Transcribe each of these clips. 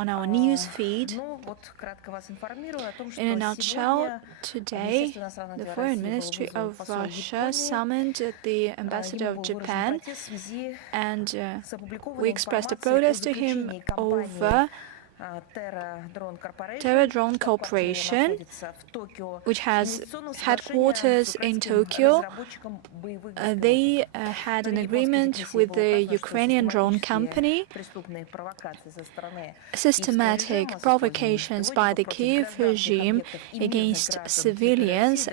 on our news feed. In a nutshell, today, the Foreign Ministry of Russia summoned the ambassador of Japan, and we expressed a protest to him over Terror Drone Corporation, which has headquarters in Tokyo. They had an agreement with the Ukrainian drone company. Systematic provocations by the Kiev regime against civilians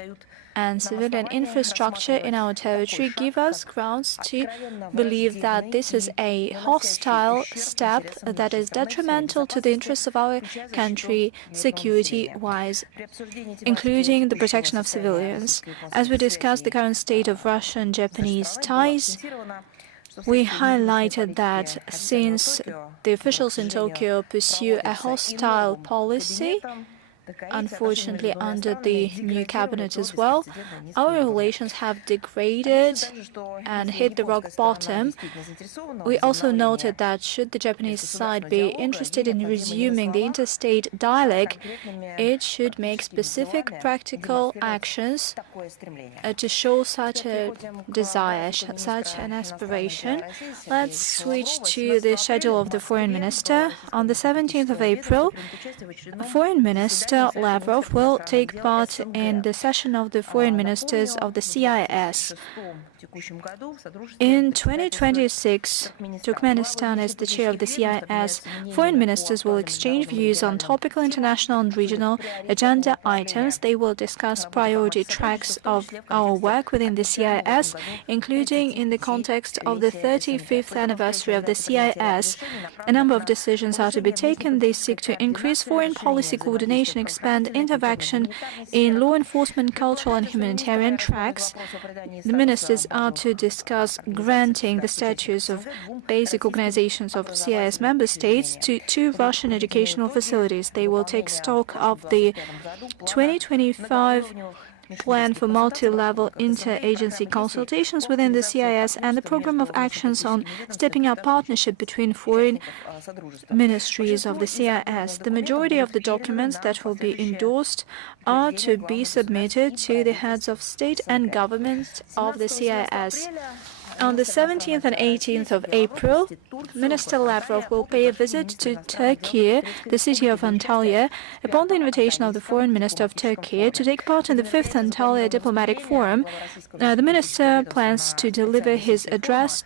and civilian infrastructure in our territory give us grounds to believe that this is a hostile step that is detrimental to the interests of our country security-wise, including the protection of civilians. As we discussed the current state of Russian-Japanese ties, we highlighted that since the officials in Tokyo pursue a hostile policy, unfortunately under the new cabinet as well, our relations have degraded and hit the rock bottom. We also noted that should the Japanese side be interested in resuming the interstate dialogue, it should make specific practical actions to show such a desire, such an aspiration. Let's switch to the schedule of the Foreign Minister. On the 17th of April, Foreign Minister Lavrov will take part in the session of the foreign ministers of the CIS. In 2026, Turkmenistan is the chair of the CIS. Foreign ministers will exchange views on topical international and regional agenda items. They will discuss priority tracks of our work within the CIS, including in the context of the 35th anniversary of the CIS. A number of decisions are to be taken. They seek to increase foreign policy coordination, expand interaction in law enforcement, cultural and humanitarian tracks. The ministers are to discuss granting the status of basic organizations of CIS member states to 2 Russian educational facilities. They will take stock of the 2025 plan for multi-level inter-agency consultations within the CIS and the program of actions on stepping up partnership between foreign ministries of the CIS. The majority of the documents that will be endorsed are to be submitted to the heads of state and government of the CIS. On the 17th and 18th of April, Minister Lavrov will pay a visit to Turkey, the city of Antalya, upon the invitation of the Foreign Minister of Turkey to take part in the 5th Antalya Diplomatic Forum. The minister plans to deliver his address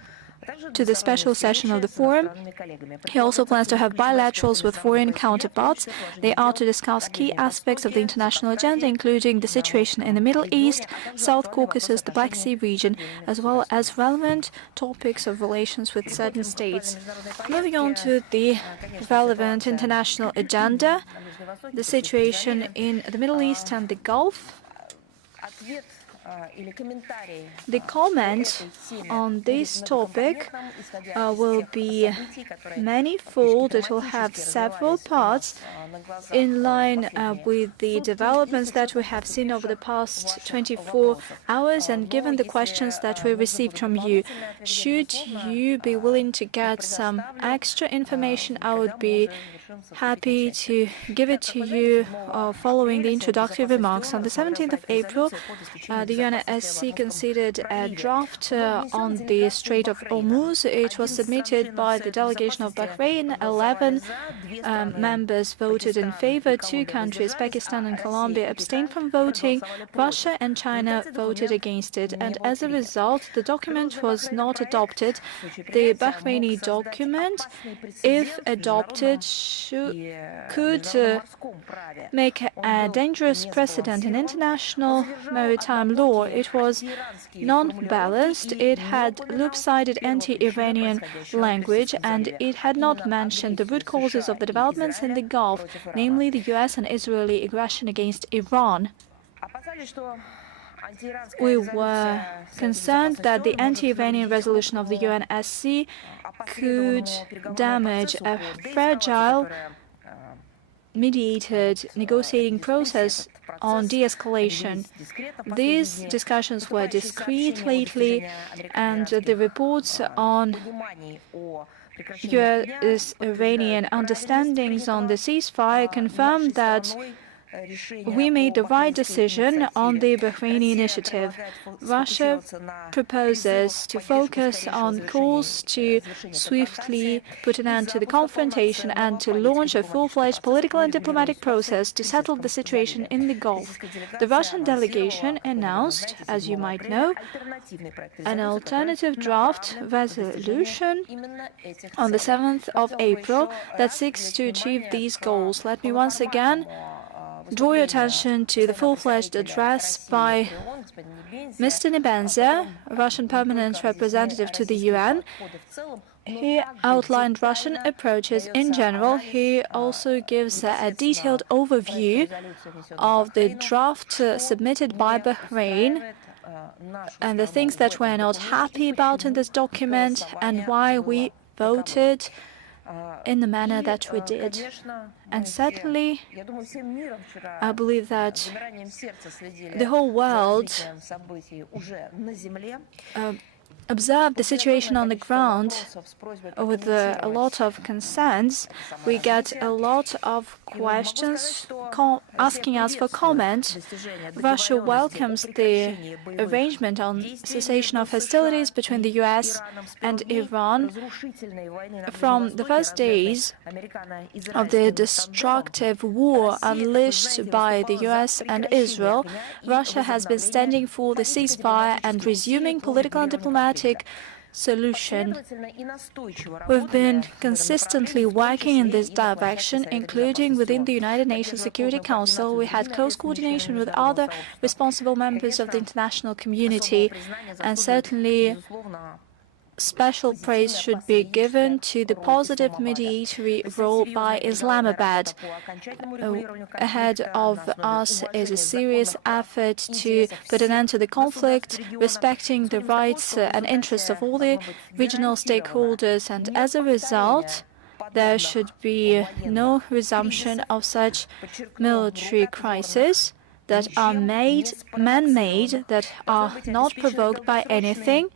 to the special session of the forum. He also plans to have bilaterals with foreign counterparts. They are to discuss key aspects of the international agenda, including the situation in the Middle East, South Caucasus, the Black Sea region, as well as relevant topics of relations with certain states. Moving on to the relevant international agenda, the situation in the Middle East and the Gulf. The comment on this topic will be manifold. It will have several parts in line with the developments that we have seen over the past 24 hours and given the questions that we received from you. Should you be willing to get some extra information, I would be happy to give it to you following the introductory remarks. On the 17th of April, the UNSC considered a draft on the Strait of Hormuz. It was submitted by the delegation of Bahrain. 11 members voted in favor. 2 countries, Pakistan and Colombia, abstained from voting. Russia and China voted against it. And as a result, the document was not adopted. The Bahraini document, if adopted, could make a dangerous precedent in international maritime law. It was non-balanced, it had loop-sided anti-Iranian language, and it had not mentioned the root causes of the developments in the Gulf, namely the US and Israeli aggression against Iran. We were concerned that the anti-Iranian resolution of the UNSC could damage a fragile mediated negotiating process on de-escalation. These discussions were discreet lately, and the reports on US-Iranian understandings on the ceasefire confirmed that we made the right decision on the Bahraini initiative. Russia proposes to focus on calls to swiftly put an end to the confrontation and to launch a full-fledged political and diplomatic process to settle the situation in the Gulf. The Russian delegation announced, as you might know, an alternative draft resolution on the 7th of April that seeks to achieve these goals. Let me once again draw your attention to the full-fledged address by Mr. Nebenza, Russian permanent representative to the UN. He outlined Russian approaches in general. He also gives a detailed overview of the draft submitted by Bahrain and the things that we're not happy about in this document and why we voted in the manner that we did. And certainly, I believe that the whole world observed the situation on the ground with a lot of concerns. We get a lot of questions asking us for comment. Russia welcomes the arrangement on cessation of hostilities between the US and Iran. From the first days of the destructive war unleashed by the US and Israel, Russia has been standing for the ceasefire and resuming political and diplomatic solution. We've been consistently working in this direction, including within the United Nations Security Council. We had close coordination with other responsible members of the international community, and certainly special praise should be given to the positive mediatory role by Islamabad. Ahead of us is a serious effort to put an end to the conflict, respecting the rights and interests of all the regional stakeholders, and as a result, there should be no resumption of such military crises that are man-made, that are not provoked by anything.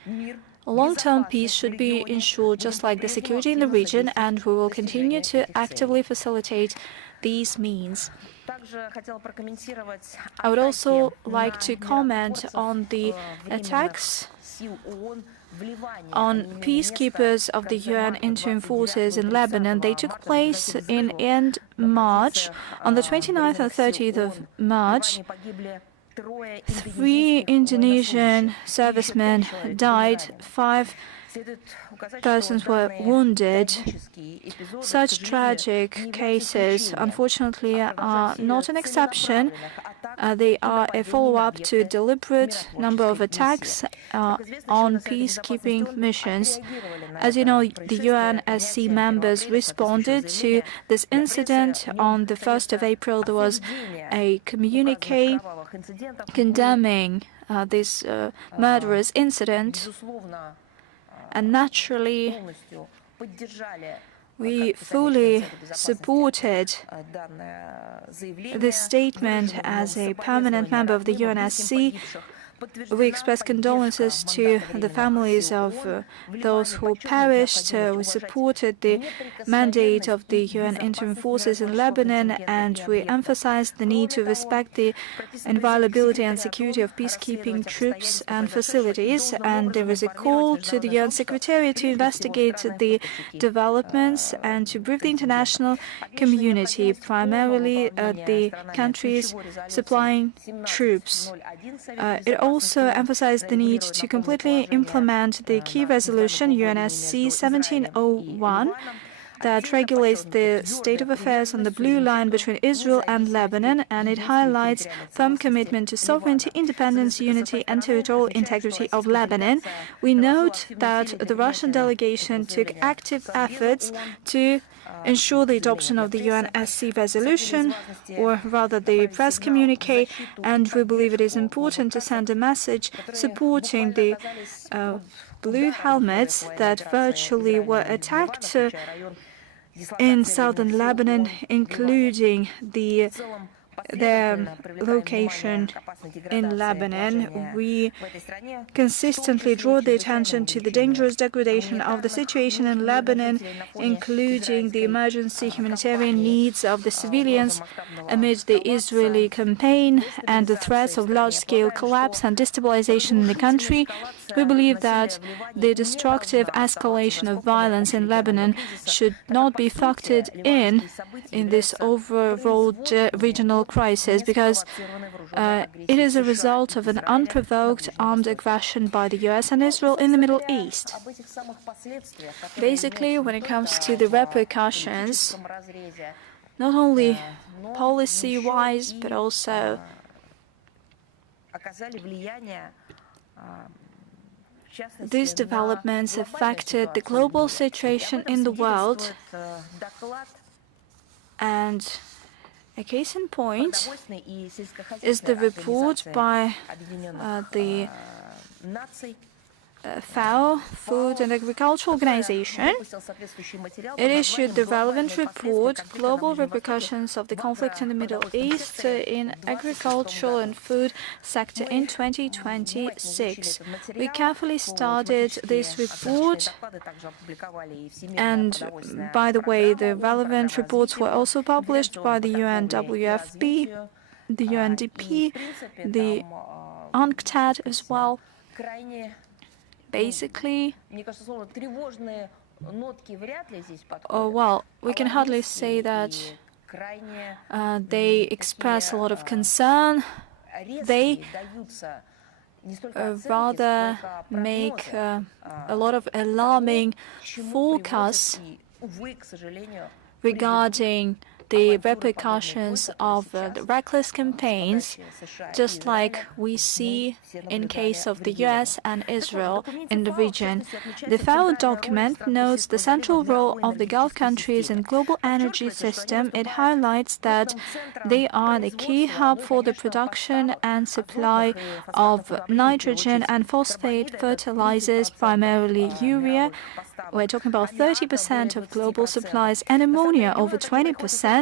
Long-term peace should be ensured, just like the security in the region, and we will continue to actively facilitate these means. I would also like to comment on the attacks on peacekeepers of the UN interim forces in Lebanon. They took place in end March. On the 29th and 30th of March, 3 Indonesian servicemen died, 5 persons were wounded. Such tragic cases, unfortunately, are not an exception. They are a follow-up to a deliberate number of attacks on peacekeeping missions. As you know, the UNSC members responded to this incident. On the 1st of April, there was a communique condemning this murderous incident. And naturally, we fully supported this statement as a permanent member of the UNSC. We express condolences to the families of those who perished. We supported the mandate of the UN interim forces in Lebanon, and we emphasized the need to respect the inviolability and security of peacekeeping troops and facilities. And there was a call to the UN Secretariat to investigate the developments and to brief the international community, primarily the countries supplying troops. It also emphasized the need to completely implement the key resolution UNSC 1701 that regulates the state of affairs on the blue line between Israel and Lebanon, and it highlights firm commitment to sovereignty, independence, unity, and territorial integrity of Lebanon. We note that the Russian delegation took active efforts to ensure the adoption of the UNSC resolution, or rather the press communique, and we believe it is important to send a message supporting the blue helmets that virtually were attacked in southern Lebanon, including the their location in Lebanon, we consistently draw the attention to the dangerous degradation of the situation in Lebanon, including the emergency humanitarian needs of the civilians amid the Israeli campaign and the threats of large-scale collapse and destabilization in the country. We believe that the destructive escalation of violence in Lebanon should not be factored in this overall regional crisis, because it is a result of an unprovoked armed aggression by the US and Israel in the Middle East. Basically, when it comes to the repercussions, not only policy-wise, but also these developments affected the global situation in the world, and a case in point is the report by the FAO, Food and Agriculture Organization. It issued the relevant report, Global Repercussions of the Conflict in the Middle East in Agricultural and Food Sector in 2026. We carefully studied this report, and by the way, the relevant reports were also published by the UNWFP, the UNDP, the UNCTAD as well. Basically, we can hardly say that they express a lot of concern. They rather make a lot of alarming forecasts regarding the repercussions of the reckless campaigns, just like we see in case of the US and Israel in the region. The FAO document notes the central role of the Gulf countries in global energy system. It highlights that they are the key hub for the production and supply of nitrogen and phosphate fertilizers, primarily urea. We're talking about 30% of global supplies, and ammonia over 20%.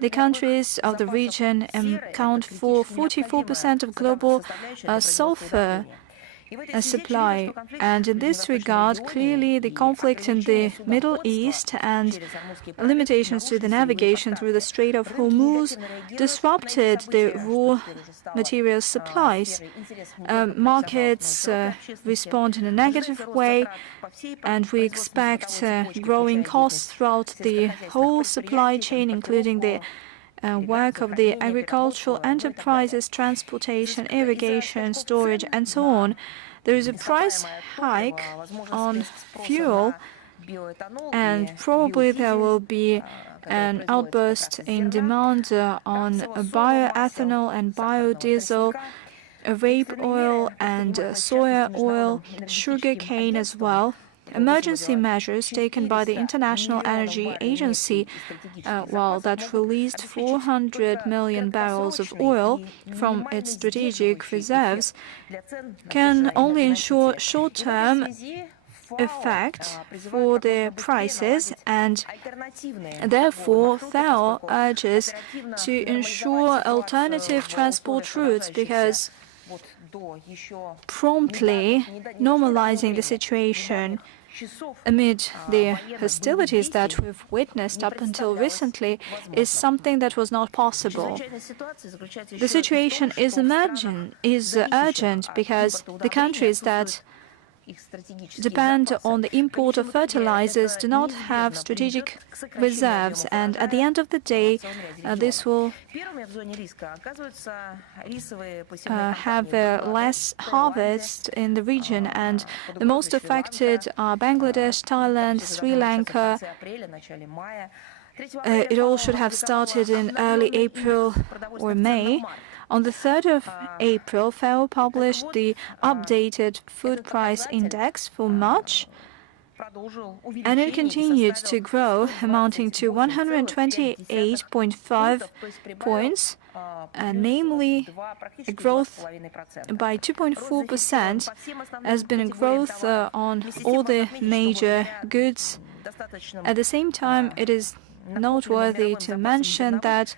The countries of the region account for 44% of global sulfur supply. And in this regard, clearly the conflict in the Middle East and limitations to the navigation through the Strait of Hormuz disrupted the raw materials supplies. Markets respond in a negative way, and we expect growing costs throughout the whole supply chain, including the work of the agricultural enterprises, transportation, irrigation, storage, and so on. There is a price hike on fuel, and probably there will be an outburst in demand on bioethanol and biodiesel, rape oil and soya oil, sugar cane as well. Emergency measures taken by the International Energy Agency, that released 400 million barrels of oil from its strategic reserves, can only ensure short-term effect for the prices, and therefore FAO urges to ensure alternative transport routes, because promptly normalizing the situation amid the hostilities that we've witnessed up until recently is something that was not possible. The situation is urgent because the countries that depend on the import of fertilizers do not have strategic reserves, and at the end of the day, this will have less harvest in the region, and the most affected are Bangladesh, Thailand, Sri Lanka. It all should have started in early April or May. On the 3rd of April, FAO published the updated food price index for March, and it continued to grow, amounting to 128.5 points, namely a growth by 2.4%, has been a growth on all the major goods. At the same time, it is noteworthy to mention that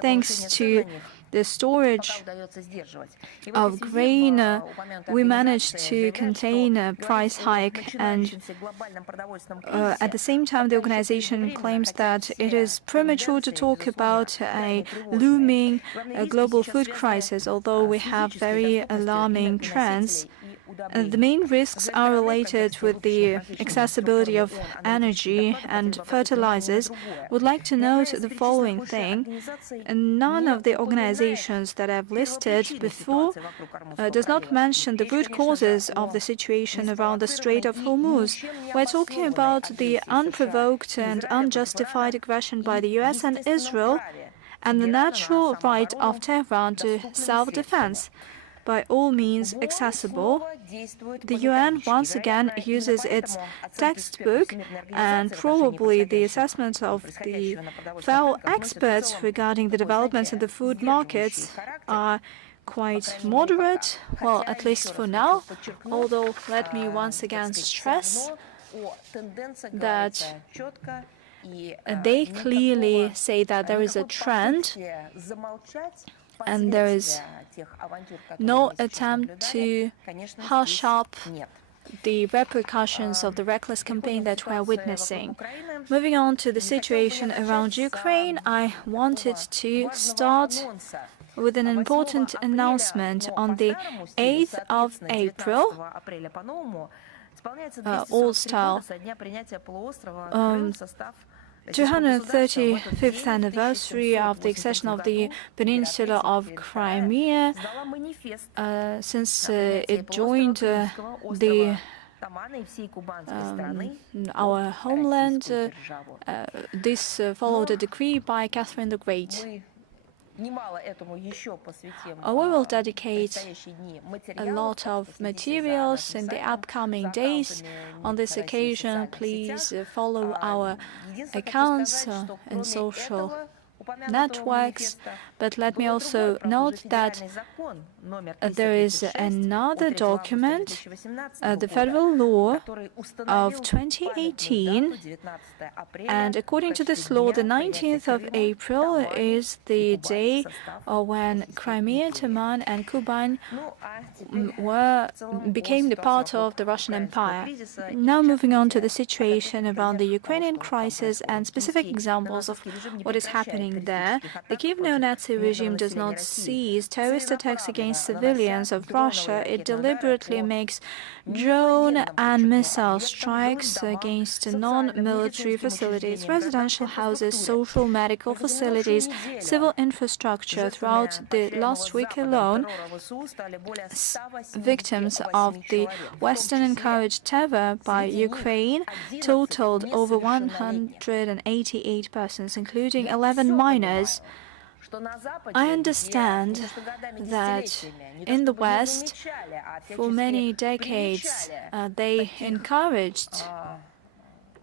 thanks to the storage of grain, we managed to contain a price hike, and at the same time, the organization claims that it is premature to talk about a looming global food crisis, although we have very alarming trends. The main risks are related with the accessibility of energy and fertilizers. Would like to note the following thing. None of the organizations that I've listed before does not mention the root causes of the situation around the Strait of Hormuz. We're talking about the unprovoked and unjustified aggression by the US and Israel and the natural right of Tehran to self-defense. By all means accessible, the UN once again uses its textbook, and probably the assessments of the fellow experts regarding the developments in the food markets are quite moderate, well, at least for now, although let me once again stress that they clearly say that there is a trend and there is no attempt to hush up the repercussions of the reckless campaign that we are witnessing. Moving on to the situation around Ukraine, I wanted to start with an important announcement. On the 8th of April, all-style 235th anniversary of the accession of the peninsula of Crimea, since it joined our homeland. This followed a decree by Catherine the Great. We will dedicate a lot of materials in the upcoming days. On this occasion, please follow our accounts and social networks. But let me also note that there is another document, the federal law of 2018, and according to this law, the 19th of April is the day when Crimea, Taman, and Kuban became the part of the Russian Empire. Now moving on to the situation around the Ukrainian crisis and specific examples of what is happening there. The Kiev neo-Nazi regime does not cease terrorist attacks against civilians of Russia. It deliberately makes drone and missile strikes against non-military facilities, residential houses, social medical facilities, civil infrastructure. Throughout the last week alone, victims of the Western-encouraged terror by Ukraine totaled over 188 persons, including 11 minors. I understand that in the West, for many decades, they encouraged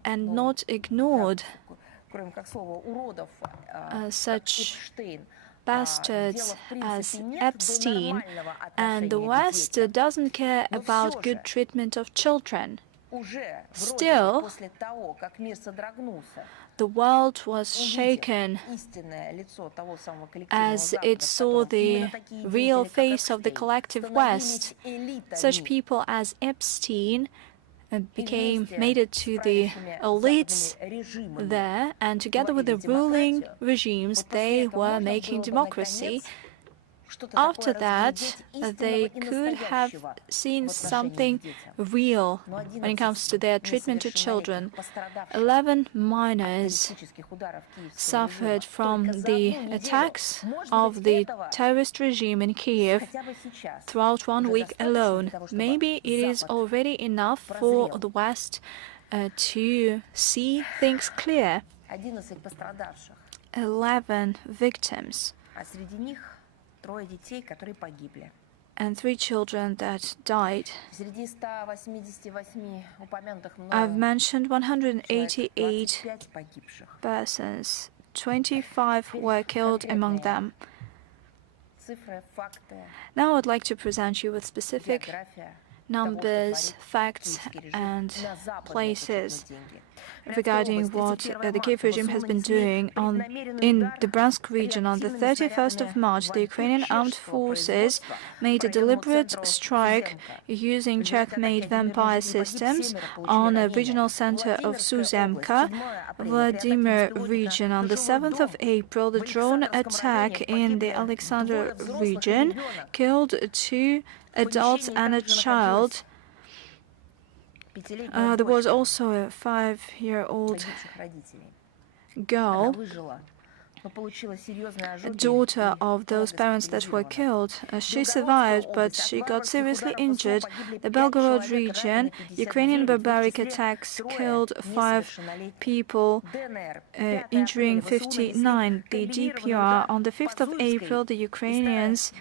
and not ignored such bastards as Epstein, and the West doesn't care about good treatment of children. Still, the world was shaken as it saw the real face of the collective West. Such people as Epstein made it to the elites there, and together with the ruling regimes, they were making democracy. After that, they could have seen something real when it comes to their treatment to children. 11 minors suffered from the attacks of the terrorist regime in Kiev throughout 1 week alone. Maybe it is already enough for the West to see things clear. 11 victims and 3 children that died. I've mentioned 188 persons. 25 were killed among them. Now I'd like to present you with specific numbers, facts, and places regarding what the Kiev regime has been doing in the Bryansk region. On the 31st of March, the Ukrainian armed forces made a deliberate strike using checkmate vampire systems on a regional center of Suzemka, Vladimir region. On the 7th of April, the drone attack in the Alexander region killed 2 adults and a child. There was also a 5-year-old girl, a daughter of those parents that were killed. She survived, but she got seriously injured. The Belgorod region, Ukrainian barbaric attacks killed 5 people, injuring 59. The DPR, on the 5th of April, the Ukrainians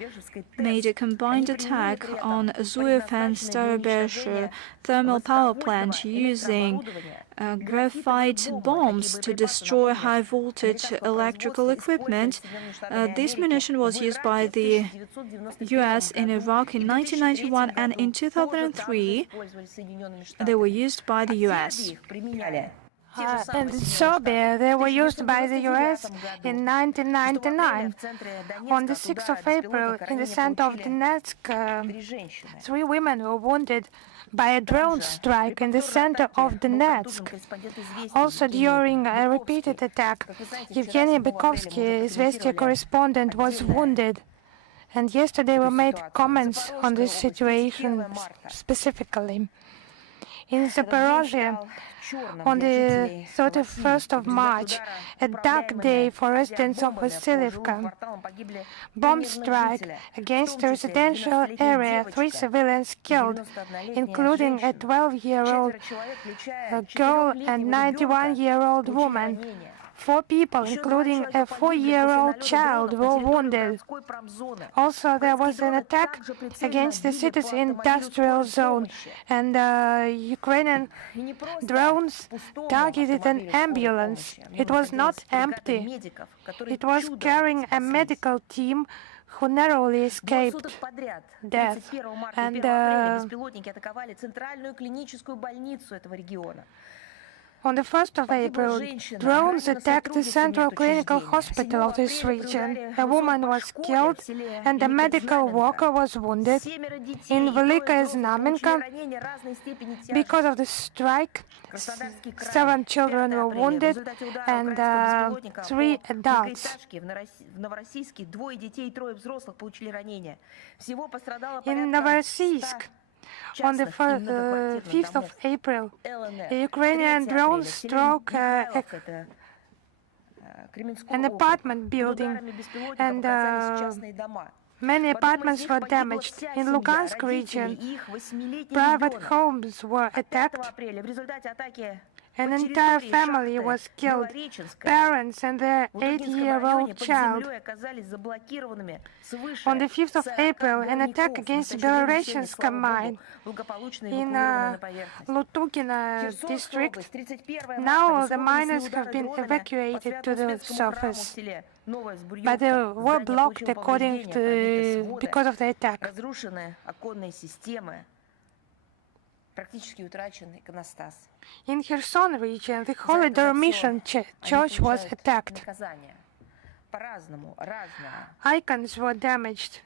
made a combined attack on Zuyev and Staroberezh thermal power plant using graphite bombs to destroy high-voltage electrical equipment. This munition was used by the U.S. in Iraq in 1991, and in 2003 they were used by the U.S. In Serbia, they were used by the U.S. in 1999. On the 6th of April, in the center of Donetsk, 3 women were wounded by a drone strike in the center of Donetsk. Also, during a repeated attack, Evgeny Bykovsky, Izvestia correspondent, was wounded. And yesterday we made comments on this situation specifically. In Zaporozhye, on the 31st of March, a dark day for residents of Vasilivka. Bomb strike against a residential area, 3 civilians killed, including a 12-year-old girl and 91-year-old woman. 4 people, including a 4-year-old child, were wounded. Also, there was an attack against the city's industrial zone, and Ukrainian drones targeted an ambulance. It was not empty. It was carrying a medical team who narrowly escaped death. And on the 1st of April, drones attacked the central clinical hospital of this region. A woman was killed and a medical worker was wounded. In Velikaya Znamenka, because of the strike, 7 children were wounded and 3 adults. In Novorossiysk, on the 5th of April, a Ukrainian drone struck an apartment building, and many apartments were damaged. In Lugansk region, private homes were attacked. An entire family was killed, parents and their 8-year-old child. On the 5th of April, an attack against the Belarusianska mine in Lutugina district. Now the miners have been evacuated to the surface, but they were blocked because of the attack. In Kherson region, the Holy Dormition Church was attacked. Icons were damaged.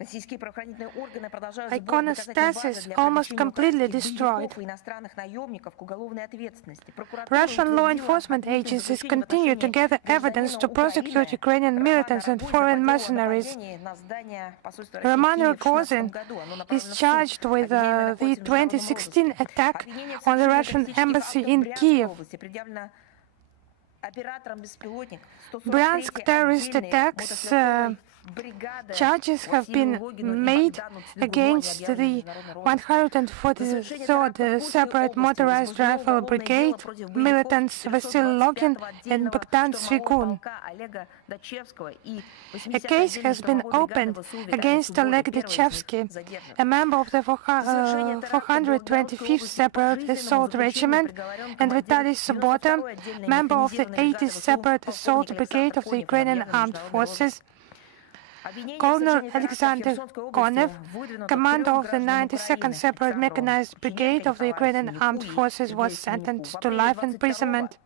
Iconostasis almost completely destroyed. Russian law enforcement agencies continue to gather evidence to prosecute Ukrainian militants and foreign mercenaries. Roman Rogozin is charged with the 2016 attack on the Russian embassy in Kiev. Bryansk terrorist attacks charges have been made against the 143rd Separate Motorized Rifle Brigade, militants Vasil Login and Bogdan Svigun. A case has been opened against Oleg Dachevsky, a member of the 425th Separate Assault Regiment, and Vitaly Sobota, member of the 80th Separate Assault Brigade of the Ukrainian Armed Forces. Colonel Alexander Konev, commander of the 92nd Separate Mechanized Brigade of the Ukrainian Armed Forces, was sentenced to life imprisonment.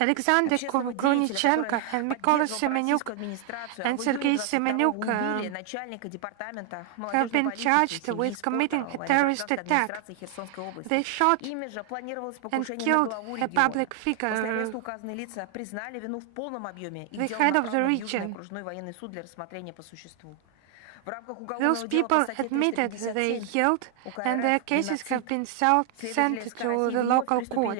Alexander Grunichenko and Mykola Semenyuk and Sergei Semenyuk have been charged with committing a terrorist attack. They shot and killed a public figure, the head of the region. Those people admitted their guilt, and their cases have been sent to the local court.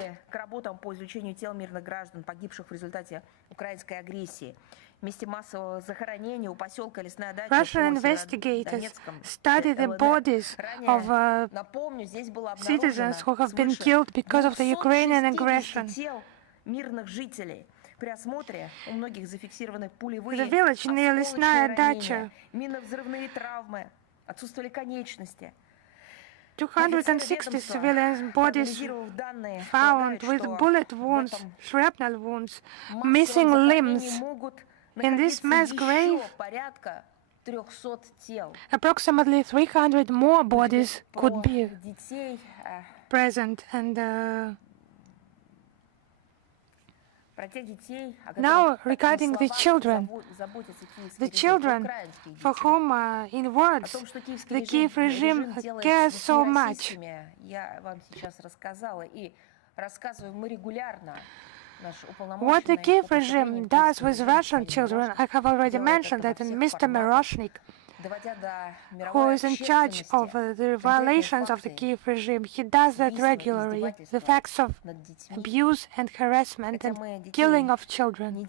Russian investigators study the bodies of citizens who have been killed because of the Ukrainian aggression. The village near Lesnaya Dacha, 260 civilian bodies found with bullet wounds, shrapnel wounds, missing limbs. In this mass grave, approximately 300 more bodies could be present, and now, regarding the children for whom, in words, the Kiev regime cares so much. What the Kiev regime does with Russian children, I have already mentioned that, and Mr. Miroshnik, who is in charge of the violations of the Kiev regime, he does that regularly. The facts of abuse and harassment and killing of children.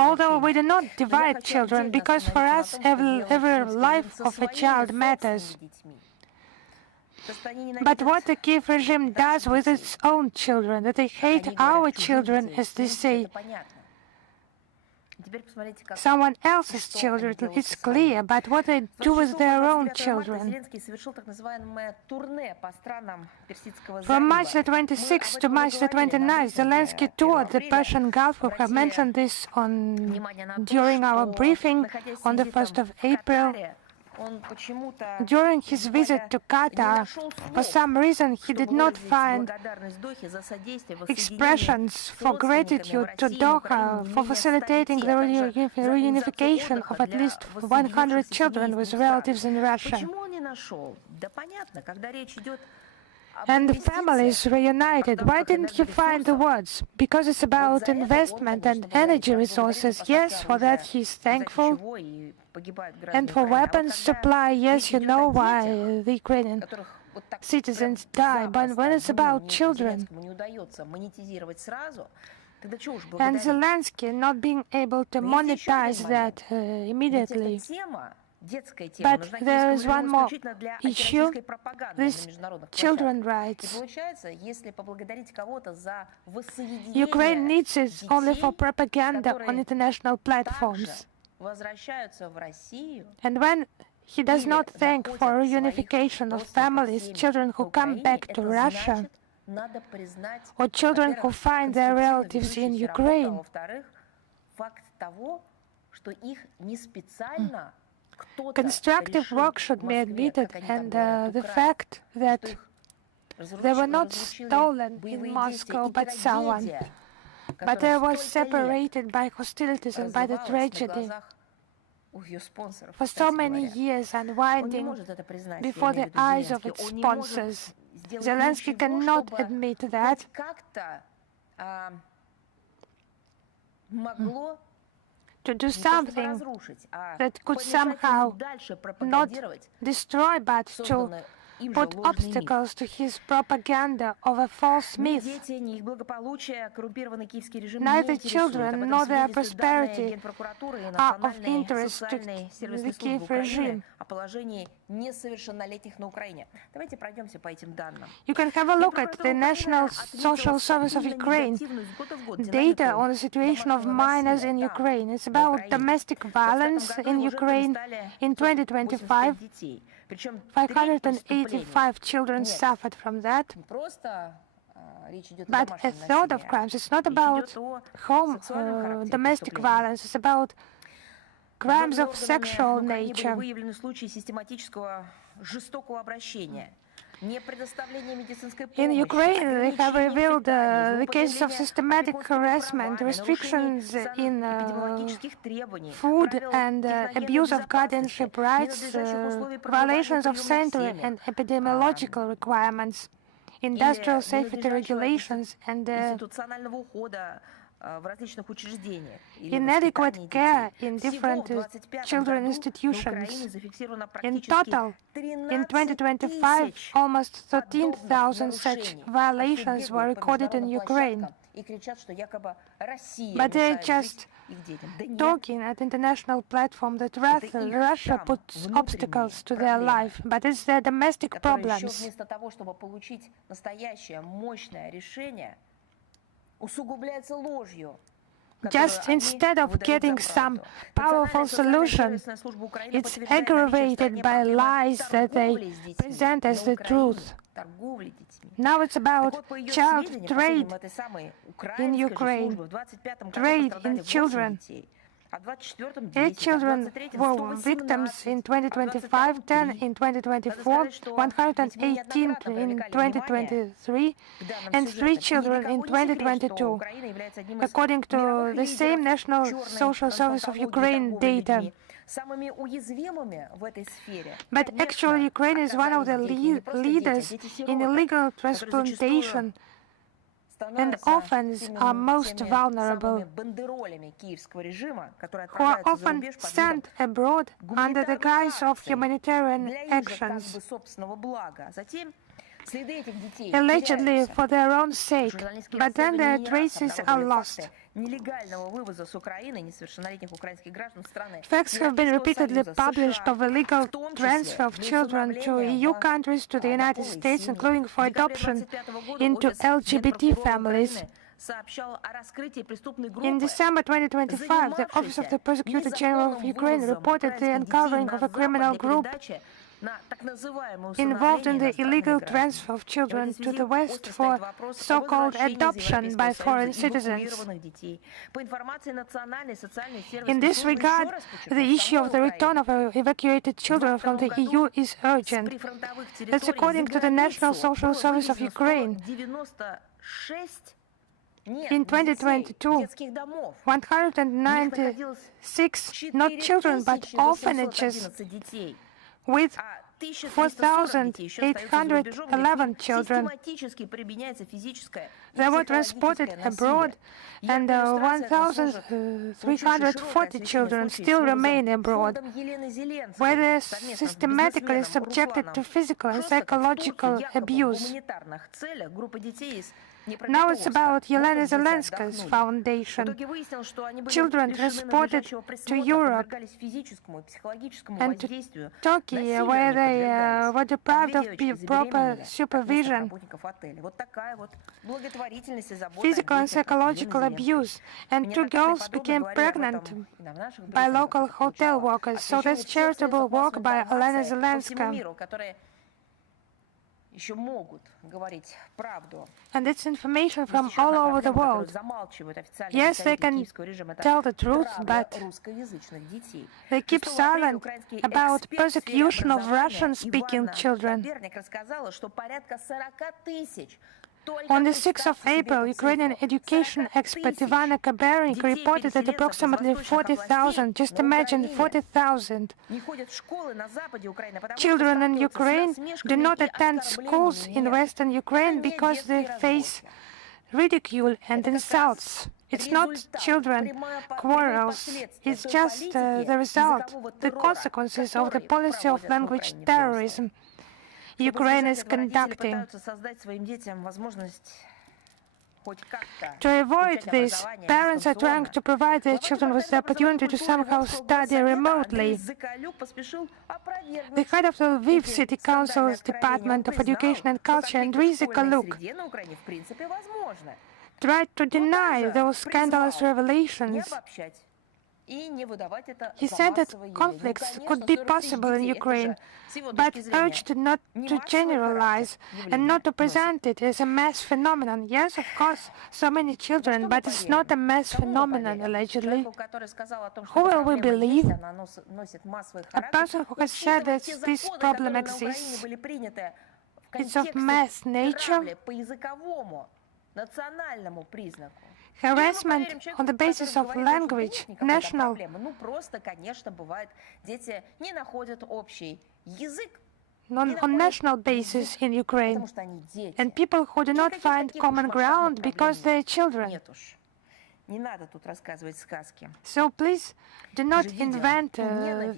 Although we do not divide children, because for us every life of a child matters. But what the Kiev regime does with its own children, that they hate our children, as they say, someone else's children, it's clear, but what they do with their own children. From March the 26th to March the 29th, Zelensky toured the Persian Gulf. We have mentioned this during our briefing on the 1st of April. During his visit to Qatar, for some reason, he did not find expressions for gratitude to Doha for facilitating the reunification of at least 100 children with relatives in Russia. And the families reunited. Why didn't you find the words? Because it's about investment and energy resources. Yes, for that he's thankful. And for weapons supply, yes, you know why the Ukrainian citizens die. But when it's about children, and Zelensky not being able to monetize that immediately. But there is one more issue, this children's rights. Ukraine needs it only for propaganda on international platforms. And when he does not thank for reunification of families, children who come back to Russia, or children who find their relatives in Ukraine, constructive work should be admitted, and the fact that they were not stolen in Moscow by someone, but they were separated by hostilities and by the tragedy for so many years, unwinding before the eyes of its sponsors. Zelensky cannot admit that. To do something that could somehow not destroy, but to put obstacles to his propaganda of a false myth. Neither children nor their prosperity are of interest to the Kiev regime. You can have a look at the National Social Service of Ukraine data on the situation of minors in Ukraine. It's about domestic violence in Ukraine in 2025. 585 children suffered from that. But a third of crimes, it's not about home domestic violence, it's about crimes of sexual nature. In Ukraine, they have revealed the cases of systematic harassment, restrictions in food and abuse of guardianship rights, violations of sanitary and epidemiological requirements, industrial safety regulations, and inadequate care in different children institutions. In total, in 2025, almost 13,000 such violations were recorded in Ukraine. But they're just talking at international platform that Russia puts obstacles to their life, but it's their domestic problems. Just instead of getting some powerful solution, it's aggravated by lies that they present as the truth. Now it's about child trade in Ukraine, trade in children. 8 children were victims in 2025, 10 in 2024, 118 in 2023, and 3 children in 2022, according to the same National Social Service of Ukraine data. But actually, Ukraine is one of the leaders in illegal transplantation, and orphans are most vulnerable, who are often sent abroad under the guise of humanitarian actions, allegedly for their own sake, but then their traces are lost. Facts have been repeatedly published of illegal transfer of children to EU countries, to the United States, including for adoption into LGBT families. In December 2025, the Office of the Prosecutor General of Ukraine reported the uncovering of a criminal group involved in the illegal transfer of children to the West for so-called adoption by foreign citizens. In this regard, the issue of the return of evacuated children from the EU is urgent. That's according to the National Social Service of Ukraine. In 2022, 196 not children but orphanages with 4,811 children. They were transported abroad, and 1,340 children still remain abroad, where they are systematically subjected to physical and psychological abuse. Now it's about Yelena Zelenska's foundation. Children transported to Europe and to Turkey, where they were deprived of proper supervision, physical and psychological abuse, and 2 girls became pregnant by local hotel workers. So that's charitable work by Yelena Zelenska. And it's information from all over the world. Yes, they can tell the truth, but they keep silent about persecution of Russian-speaking children. On the 6th of April, Ukrainian education expert Ivana Kaberik reported that approximately 40,000, just imagine 40,000, children in Ukraine do not attend schools in Western Ukraine because they face ridicule and insults. It's not children quarrels, it's just the result, the consequences of the policy of language terrorism Ukraine is conducting. To avoid this, parents are trying to provide their children with the opportunity to somehow study remotely. The head of the Lviv City Council's Department of Education and Culture, Andriy Zakaluk, tried to deny those scandalous revelations He said that conflicts could be possible in Ukraine, but urged not to generalize and not to present it as a mass phenomenon. Yes, of course, so many children, but it's not a mass phenomenon, allegedly. Who will we believe? A person who has said that this problem exists, it's of mass nature. Harassment on the basis of language, national. On national basis in Ukraine, and people who do not find common ground because they're children. So please do not invent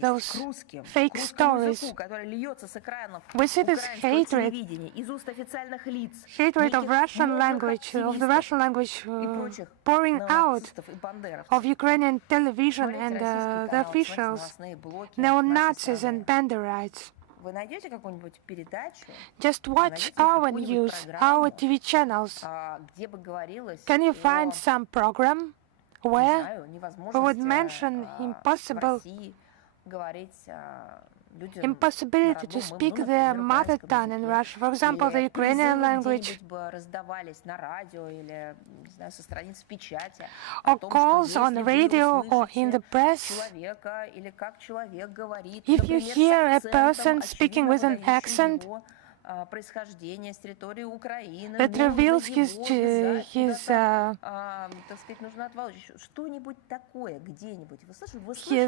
those fake stories. We see this hatred of Russian language, of the Russian language pouring out of Ukrainian television and the officials, neo-Nazis and Banderites. Just watch our news, our TV channels. Can you find some program where we would mention impossibility to speak their mother tongue in Russia, for example, the Ukrainian language, or calls on the radio or in the press? If you hear a person speaking with an accent that reveals his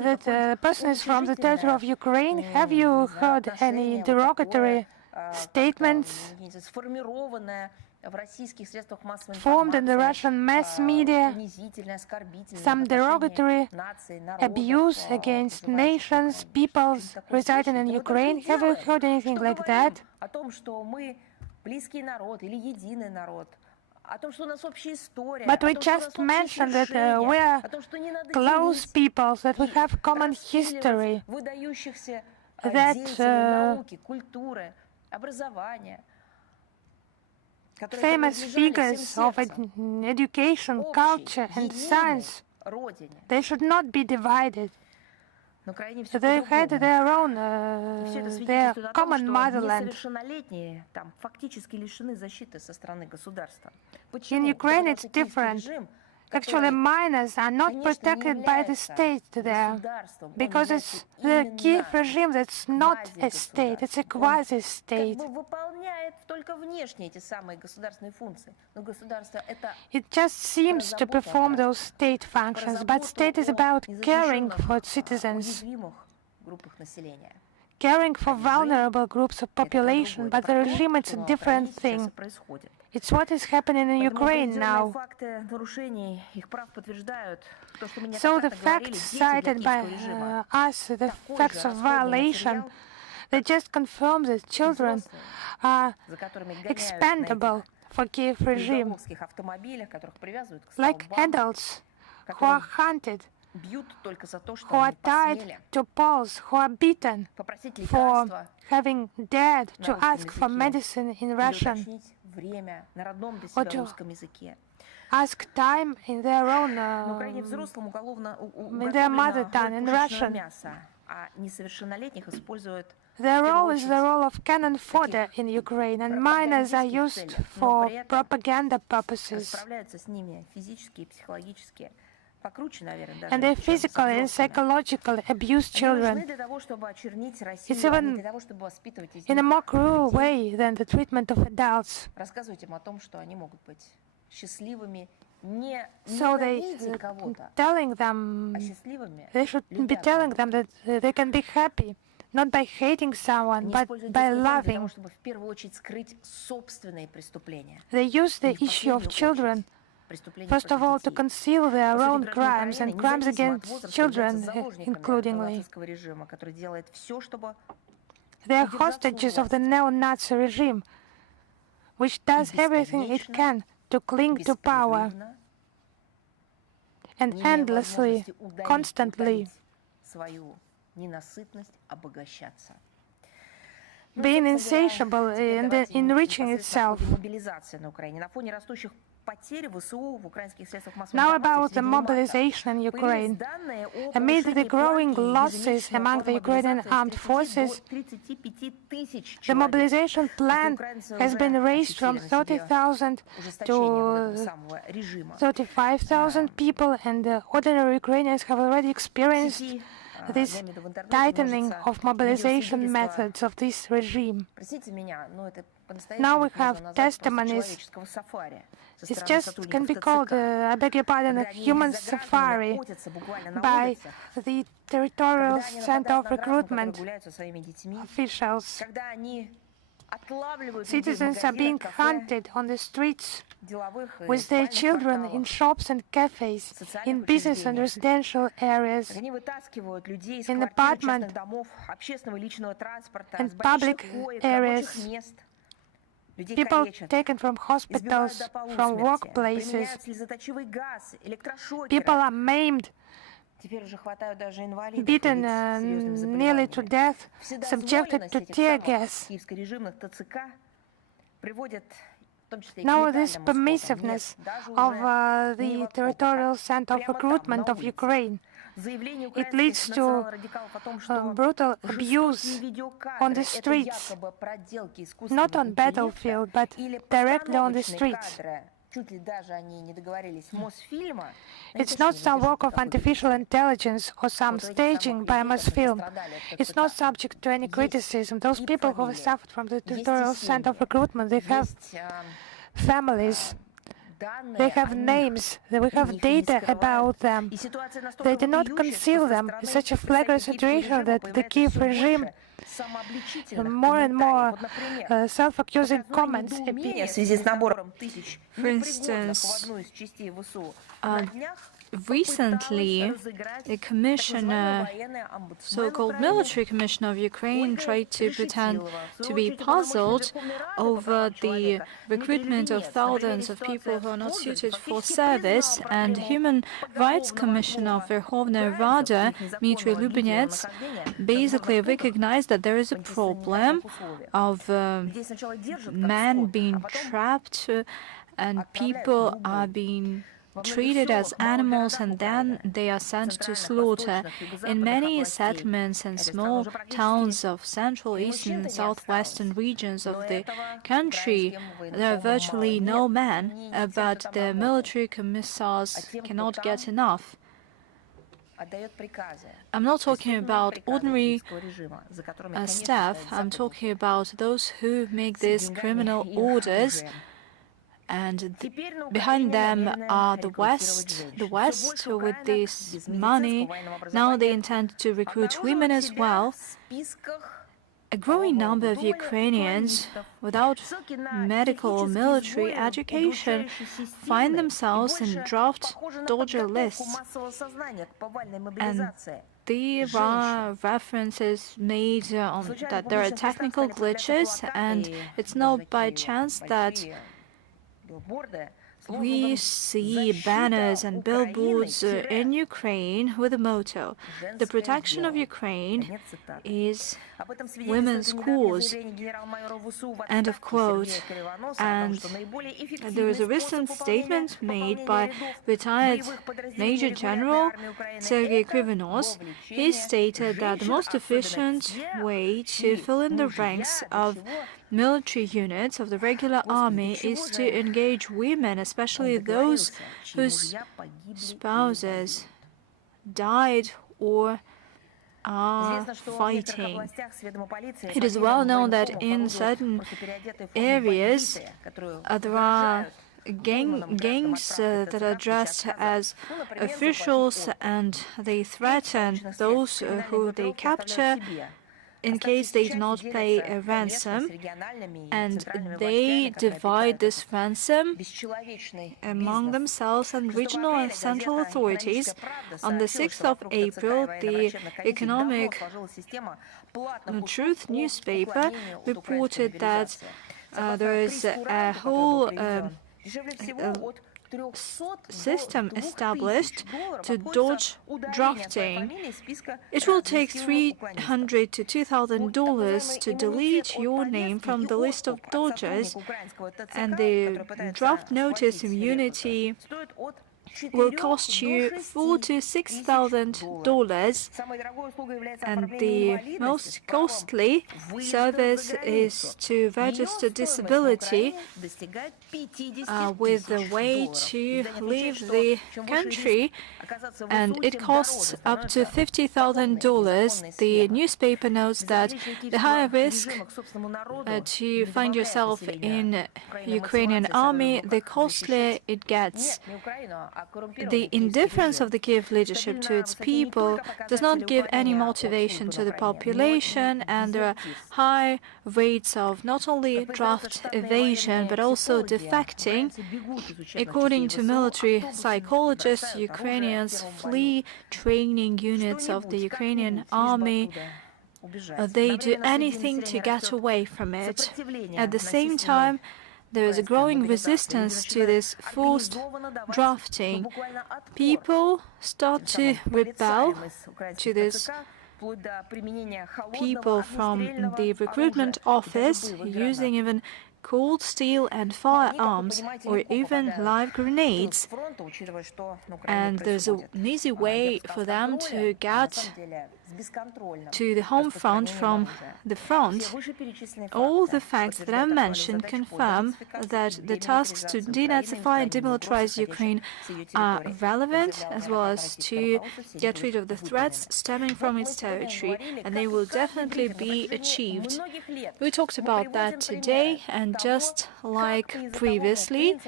that the person is from the territory of Ukraine, have you heard any derogatory statements formed in the Russian mass media, some derogatory abuse against nations, peoples residing in Ukraine? Have you heard anything like that? But we just mentioned that we are close peoples, that we have common history, that famous figures of education, culture and science, they should not be divided. They had their own, their common motherland. In Ukraine it's different. Actually, minors are not protected by the state there, because it's the Kiev regime that's not a state, it's a quasi-state. It just seems to perform those state functions, but state is about caring for its citizens, caring for vulnerable groups of population, but the regime is a different thing. It's what is happening in Ukraine now. So the facts cited by us, the facts of violation, they just confirm that children are expendable for Kiev regime, like adults who are hunted, who are tied to poles, who are beaten for having dared to ask for medicine in Russian, or to ask time in their own, in their mother tongue, in Russian. Their role is the role of cannon fodder in Ukraine, and minors are used for propaganda purposes. And they physically and psychologically abuse children. It's even in a more cruel way than the treatment of adults. So they should be telling them that they can be happy, not by hating someone, but by loving. They use the issue of children, first of all, to conceal their own crimes and crimes against children, includingly. They are hostages of the neo-Nazi regime, which does everything it can to cling to power, and endlessly, constantly, being insatiable and enriching itself. Now about the mobilization in Ukraine. Amid the growing losses among the Ukrainian armed forces, the mobilization plan has been raised from 30,000 to 35,000 people, and ordinary Ukrainians have already experienced this tightening of mobilization methods of this regime. Now we have testimonies. It just can be called, I beg your pardon, a human safari by the Territorial Center of Recruitment officials. Citizens are being hunted on the streets with their children in shops and cafes, in business and residential areas, in apartment and public areas. People taken from hospitals, from workplaces. People are maimed, beaten nearly to death, subjected to tear gas. Now this permissiveness of the Territorial Center of Recruitment of Ukraine, it leads to brutal abuse on the streets, not on battlefield, but directly on the streets. It's not some work of artificial intelligence or some staging by Mosfilm. It's not subject to any criticism. Those people who have suffered from the Territorial Center of Recruitment, they have families, they have names, we have data about them. They do not conceal them. It's such a flagrant situation that the Kiev regime more and more self-accusing comments appear. For instance, recently, the commissioner, so-called military commissioner of Ukraine, tried to pretend to be puzzled over the recruitment of thousands of people who are not suited for service, and Human Rights Commissioner of Verkhovna Rada, Dmitry Lubinets, basically recognized that there is a problem of men being trapped and people are being treated as animals, and then they are sent to slaughter. In many settlements and small towns of central, eastern, and southwestern regions of the country, there are virtually no men, but the military commissars cannot get enough. I'm not talking about ordinary staff, I'm talking about those who make these criminal orders, and behind them are the West with this money. Now they intend to recruit women as well. A growing number of Ukrainians without medical or military education find themselves in draft dodger lists. And there are references made on that there are technical glitches, and it's not by chance that we see banners and billboards in Ukraine with a motto: "The protection of Ukraine is women's cause." End of quote. And there is a recent statement made by retired Major General Sergei Krivonos. He stated that the most efficient way to fill in the ranks of military units of the regular army is to engage women, especially those whose spouses died or are fighting. It is well known that in certain areas there are gangs that are dressed as officials, and they threaten those who they capture in case they do not pay a ransom, and they divide this ransom among themselves and regional and central authorities. On the 6th of April, the Economic Truth newspaper reported that there is a whole system established to dodge drafting. It will take $300 to $2,000 to delete your name from the list of dodgers, and the draft notice immunity will cost you $4,000 to $6,000, and the most costly service is to register disability with the way to leave the country, and it costs up to $50,000. The newspaper notes that the higher risk to find yourself in Ukrainian army, the costlier it gets. The indifference of the Kiev leadership to its people does not give any motivation to the population, and there are high rates of not only draft evasion but also defecting. According to military psychologists, Ukrainians flee training units of the Ukrainian army. They do anything to get away from it. At the same time, there is a growing resistance to this forced drafting. People start to rebel to this. People from the recruitment office using even cold steel and firearms, or even live grenades. And there's an easy way for them to get to the home front from the front. All the facts that I mentioned confirm that the tasks to denazify and demilitarize Ukraine are relevant, as well as to get rid of the threats stemming from its territory, and they will definitely be achieved. We talked about that today, and just like previously,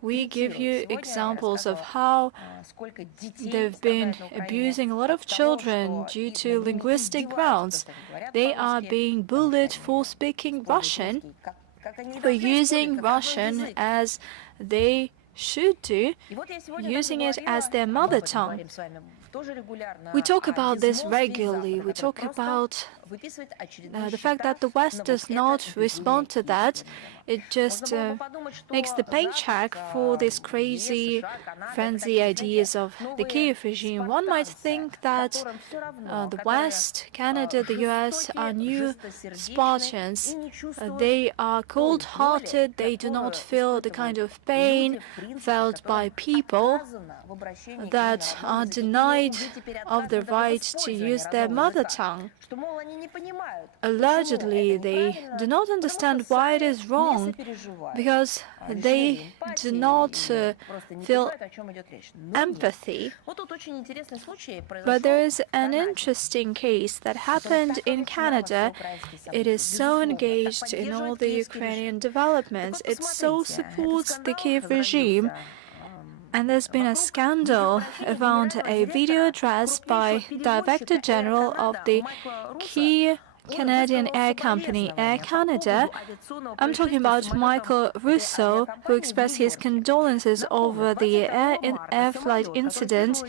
we give you examples of how they've been abusing a lot of children due to linguistic grounds. They are being bullied for speaking Russian, for using Russian as they should do, using it as their mother tongue. We talk about this regularly. We talk about the fact that the West does not respond to that. It just makes the paycheck for these crazy, frenzy ideas of the Kiev regime. One might think that the West, Canada, the US are new Spartans. They are cold-hearted. They do not feel the kind of pain felt by people that are denied of the right to use their mother tongue. Allegedly, they do not understand why it is wrong, because they do not feel empathy. But there is an interesting case that happened in Canada. It is so engaged in all the Ukrainian developments. It so supports the Kiev regime. And there's been a scandal around a video address by Director General of the key Canadian air company, Air Canada. I'm talking about Michael Russo, who expressed his condolences over the air flight incident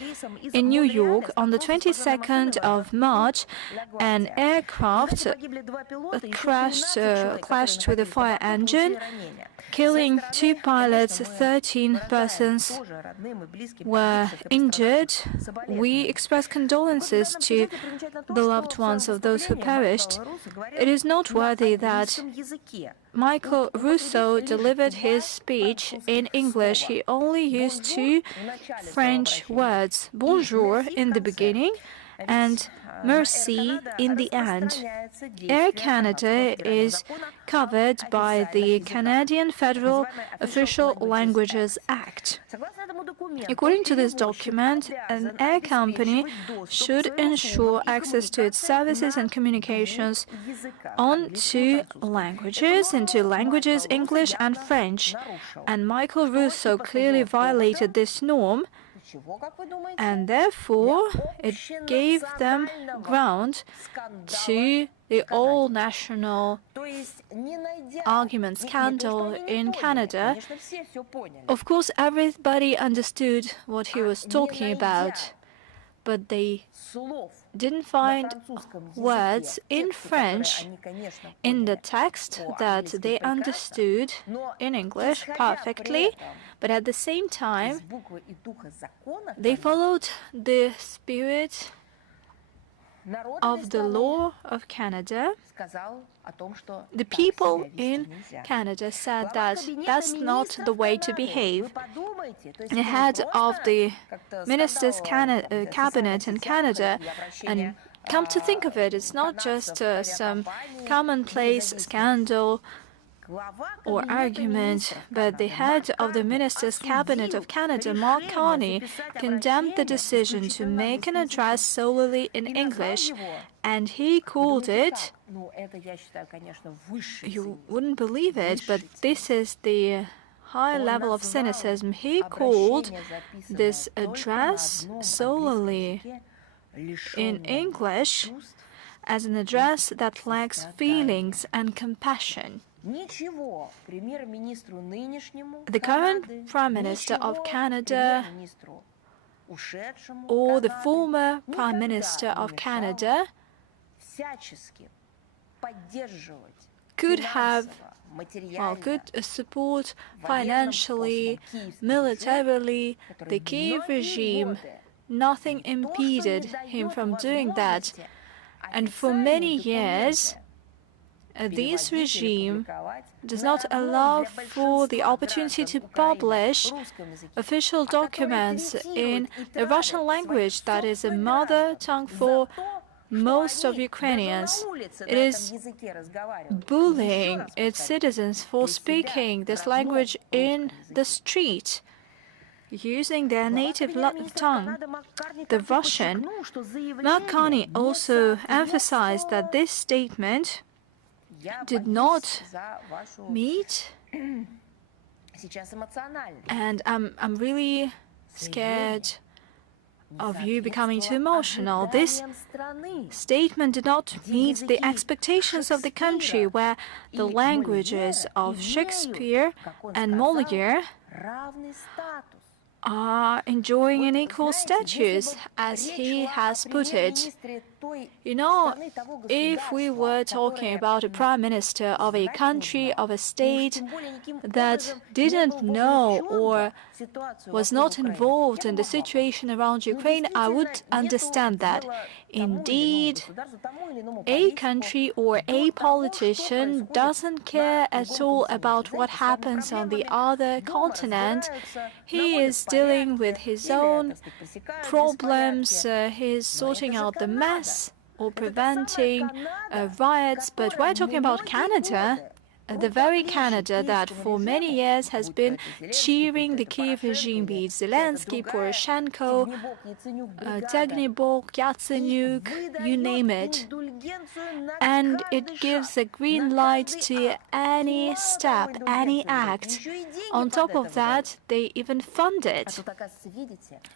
in New York on the 22nd of March. An aircraft clashed with a fire engine, killing 2 pilots. 13 persons were injured. We express condolences to the loved ones of those who perished. It is noteworthy that Michael Russo delivered his speech in English. He only used 2 French words, bonjour in the beginning and merci in the end. Air Canada is covered by the Canadian Federal Official Languages Act. According to this document, an air company should ensure access to its services and communications on 2 languages, English and French. And Michael Russo clearly violated this norm, and therefore it gave them ground to the all-national argument scandal in Canada. Of course, everybody understood what he was talking about, but they didn't find words in French in the text that they understood in English perfectly, but at the same time, they followed the spirit of the law of Canada. The people in Canada said that that's not the way to behave. The head of the ministers' cabinet in Canada, and come to think of it, it's not just some commonplace scandal or argument, but the head of the ministers' cabinet of Canada, Mark Carney, condemned the decision to make an address solely in English, and he called it, you wouldn't believe it, but this is the high level of cynicism, he called this address solely in English as an address that lacks feelings and compassion. The current Prime Minister of Canada or the former Prime Minister of Canada could support financially, militarily the Kiev regime. Nothing impeded him from doing that. And for many years, this regime does not allow for the opportunity to publish official documents in the Russian language that is a mother tongue for most of Ukrainians. It is bullying its citizens for speaking this language in the street, using their native tongue, the Russian. Mark Carney also emphasized that this statement did not meet, and I'm really scared of you becoming too emotional. This statement did not meet the expectations of the country, where the languages of Shakespeare and Molière are enjoying an equal status, as he has put it. You know, if we were talking about a prime minister of a country, of a state that didn't know or was not involved in the situation around Ukraine, I would understand that. Indeed, a country or a politician doesn't care at all about what happens on the other continent. He is dealing with his own problems, he's sorting out the mess or preventing riots. But we're talking about Canada, the very Canada that for many years has been cheering the Kiev regime, be it Zelensky, Poroshenko, Ternibok, Yatsenyuk, you name it. And it gives a green light to any step, any act. On top of that, they even fund it.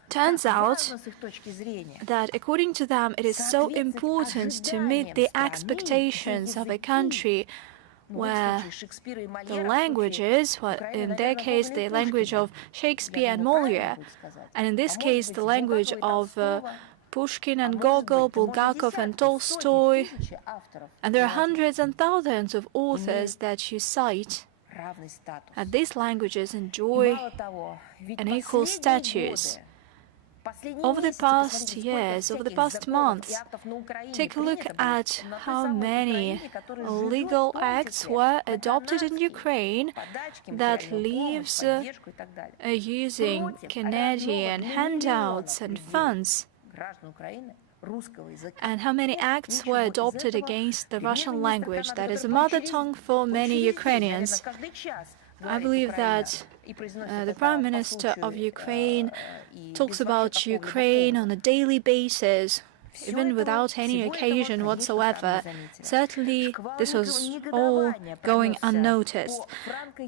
Turns out that, according to them, it is so important to meet the expectations of a country where the languages, in their case, the language of Shakespeare and Molière, and in this case, the language of Pushkin and Gogol, Bulgakov and Tolstoy, and there are hundreds and thousands of authors that you cite, and these languages enjoy an equal status. Over the past years, over the past months, take a look at how many legal acts were adopted in Ukraine that leaves using Canadian handouts and funds, and how many acts were adopted against the Russian language that is a mother tongue for many Ukrainians. I believe that the Prime Minister of Ukraine talks about Ukraine on a daily basis, even without any occasion whatsoever. Certainly, this was all going unnoticed.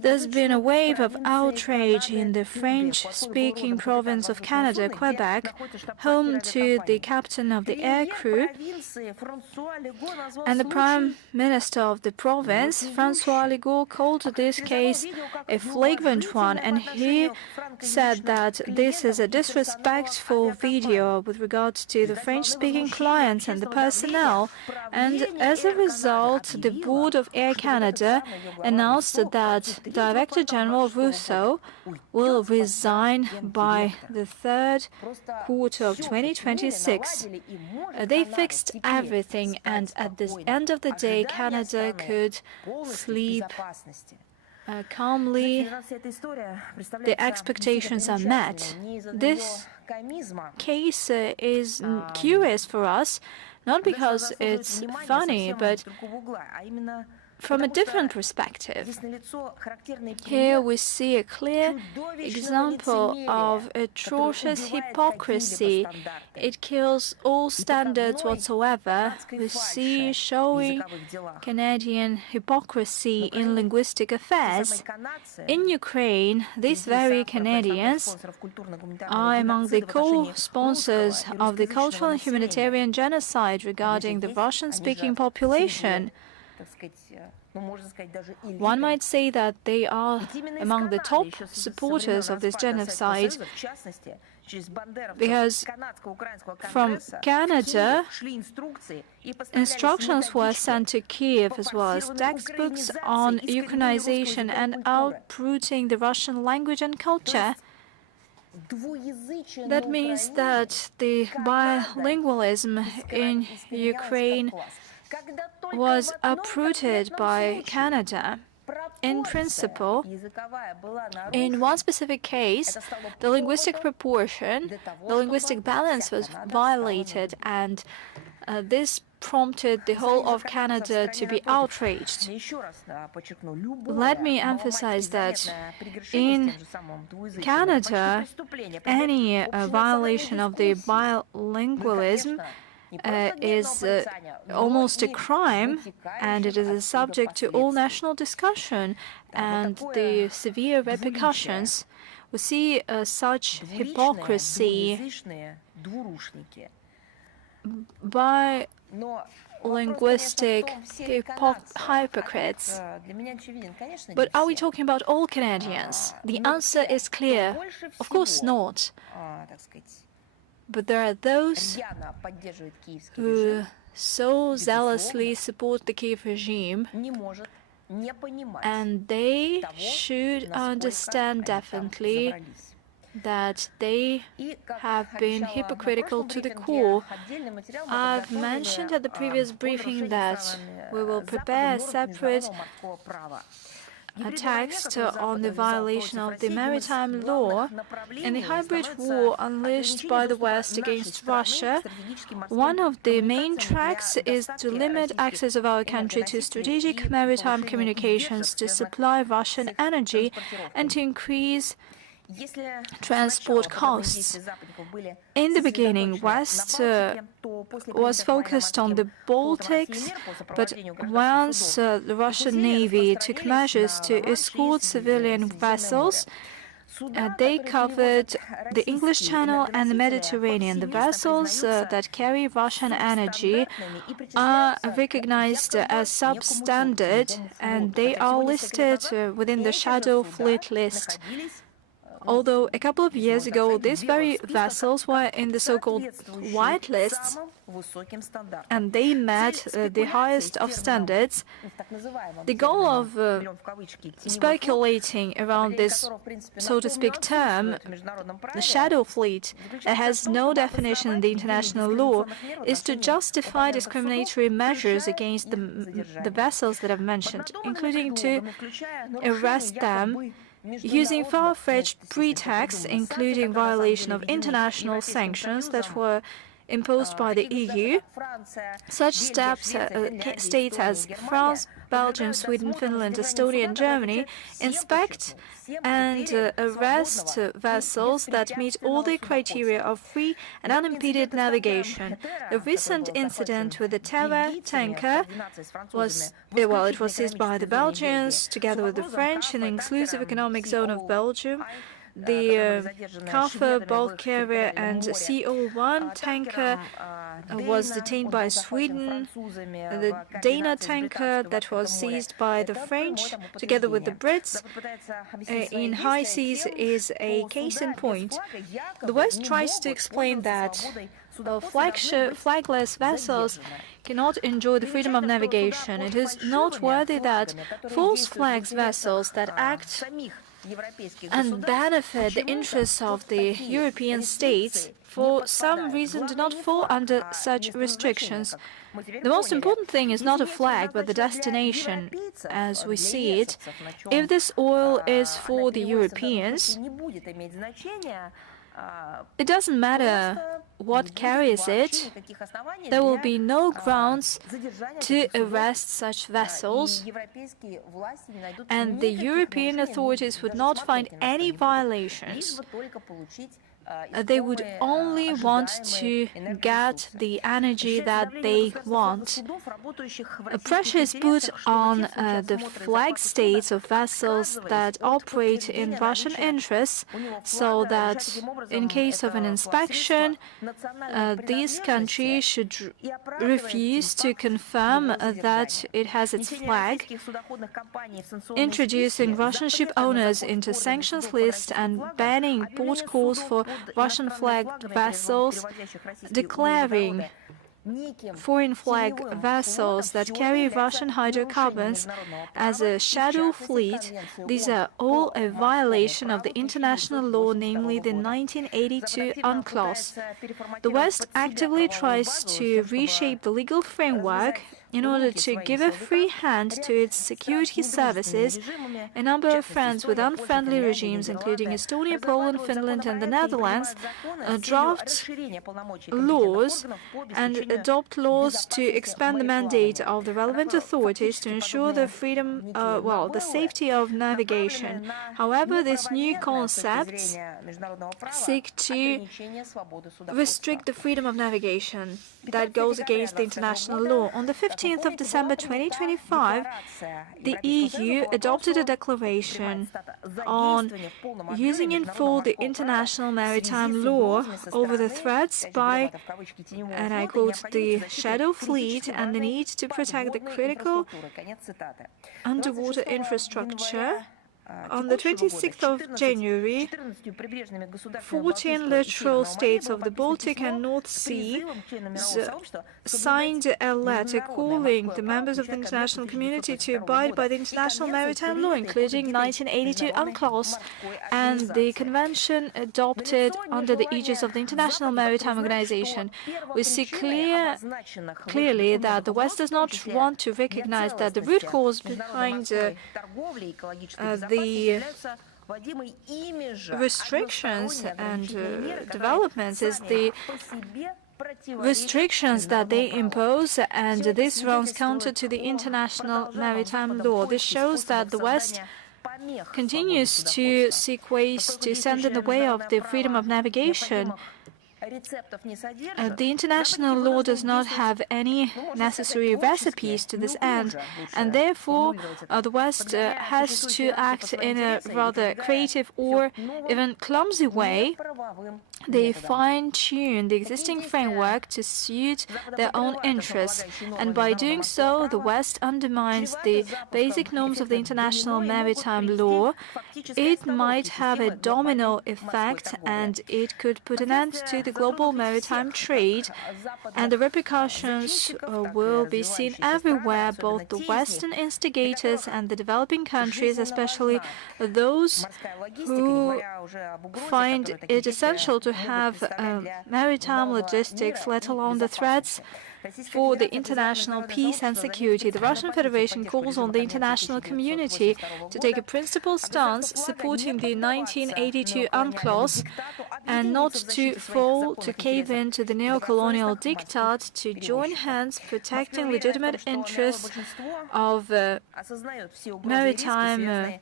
There's been a wave of outrage in the French-speaking province of Canada, Quebec, home to the captain of the aircrew, and the Prime Minister of the province, François Legault, called this case a flagrant one, and he said that this is a disrespectful video with regards to the French-speaking paying clients and the personnel. And as a result, the board of Air Canada announced that Director General Russo will resign by the third quarter of 2026. They fixed everything, and at the end of the day, Canada could sleep calmly. The expectations are met. This case is curious for us, not because it's funny, but from a different perspective. Here we see a clear example of atrocious hypocrisy. It kills all standards whatsoever. We see showing Canadian hypocrisy in linguistic affairs. In Ukraine, these very Canadians are among the co-sponsors of the cultural and humanitarian genocide regarding the Russian-speaking population. One might say that they are among the top supporters of this genocide, because from Canada, instructions were sent to Kiev, as well as textbooks on Ukrainization and uprooting the Russian language and culture. That means that the bilingualism in Ukraine was uprooted by Canada. In principle, in one specific case, the linguistic proportion, the linguistic balance was violated, and this prompted the whole of Canada to be outraged. Let me emphasize that in Canada, any violation of the bilingualism is almost a crime, and it is a subject to all national discussion and the severe repercussions. We see such hypocrisy by linguistic hypocrites. But are we talking about all Canadians? The answer is clear. Of course not. But there are those who so zealously support the Kiev regime, and they should understand definitely that they have been hypocritical to the core. I've mentioned at the previous briefing that we will prepare a separate text on the violation of the maritime law. In the hybrid war unleashed by the West against Russia, one of the main tracks is to limit access of our country to strategic maritime communications, to supply Russian energy, and to increase transport costs. In the beginning, West was focused on the Baltics, but once the Russian Navy took measures to escort civilian vessels, they covered the English Channel and the Mediterranean. The vessels that carry Russian energy are recognized as substandard, and they are listed within the shadow fleet list. Although a couple of years ago, these very vessels were in the so-called white lists, and they met the highest of standards. The goal of speculating around this, so to speak, term, the shadow fleet, that has no definition in the international law, is to justify discriminatory measures against the vessels that I've mentioned, including to arrest them using far-fetched pretexts, including violation of international sanctions that were imposed by the EU. Such steps, states as France, Belgium, Sweden, Finland, Estonia, and Germany inspect and arrest vessels that meet all the criteria of free and unimpeded navigation. The recent incident with the Terra tanker was, it was seized by the Belgians together with the French in the exclusive economic zone of Belgium. the Kafir bulk carrier and CO1 tanker was detained by Sweden. The Dana tanker that was seized by the French, together with the Brits, in high seas is a case in point. The West tries to explain that flagless vessels cannot enjoy the freedom of navigation. It is noteworthy that false flags vessels that act and benefit the interests of the European states for some reason do not fall under such restrictions. The most important thing is not a flag, but the destination, as we see it. If this oil is for the Europeans, it doesn't matter what carries it. There will be no grounds to arrest such vessels, and the European authorities would not find any violations. They would only want to get the energy that they want. Pressure is put on the flag states of vessels that operate in Russian interests, so that in case of an inspection, these countries should refuse to confirm that it has its flag, introducing Russian ship owners into sanctions list and banning port calls for Russian flagged vessels, declaring foreign flag vessels that carry Russian hydrocarbons as a shadow fleet. These are all a violation of the international law, namely the 1982 UNCLOS. The West actively tries to reshape the legal framework in order to give a free hand to its security services. A number of friends with unfriendly regimes, including Estonia, Poland, Finland and the Netherlands, draft laws and adopt laws to expand the mandate of the relevant authorities to ensure the freedom, the safety of navigation. However, these new concepts seek to restrict the freedom of navigation. That goes against the international law. On the 15th of December 2025, the EU adopted a declaration on using in full the international maritime law over the threats by, and I quote, the shadow fleet and the need to protect the critical underwater infrastructure. On the 26th of January, 14 littoral states of the Baltic and North Sea signed a letter calling the members of the international community to abide by the international maritime law, including 1982 UNCLOS and the convention adopted under the aegis of the International Maritime Organization. We see clearly that the West does not want to recognize that the root cause behind the restrictions and developments is the restrictions that they impose, and this runs counter to the international maritime law. This shows that the West continues to seek ways to stand in the way of the freedom of navigation. The international law does not have any necessary recipes to this end, and therefore the West has to act in a rather creative or even clumsy way. They fine-tune the existing framework to suit their own interests, and by doing so, the West undermines the basic norms of the international maritime law. It might have a domino effect, and it could put an end to the global maritime trade, and the repercussions will be seen everywhere. Both the Western instigators and the developing countries, especially those who find it essential to have maritime logistics, let alone the threats for the international peace and security. The Russian Federation calls on the international community to take a principled stance supporting the 1982 UNCLOS and not to fall, to cave in to the neo-colonial diktat, to join hands protecting legitimate interests of maritime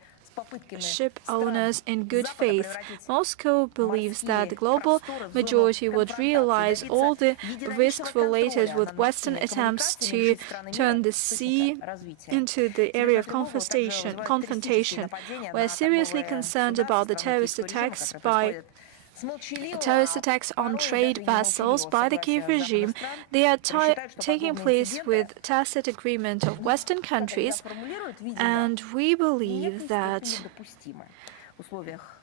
ship owners in good faith. Moscow believes that the global majority would realize all the risks related with Western attempts to turn the sea into the area of confrontation. We are seriously concerned about the terrorist attacks on trade vessels by the Kiev regime. They are taking place with tacit agreement of Western countries, and we believe that,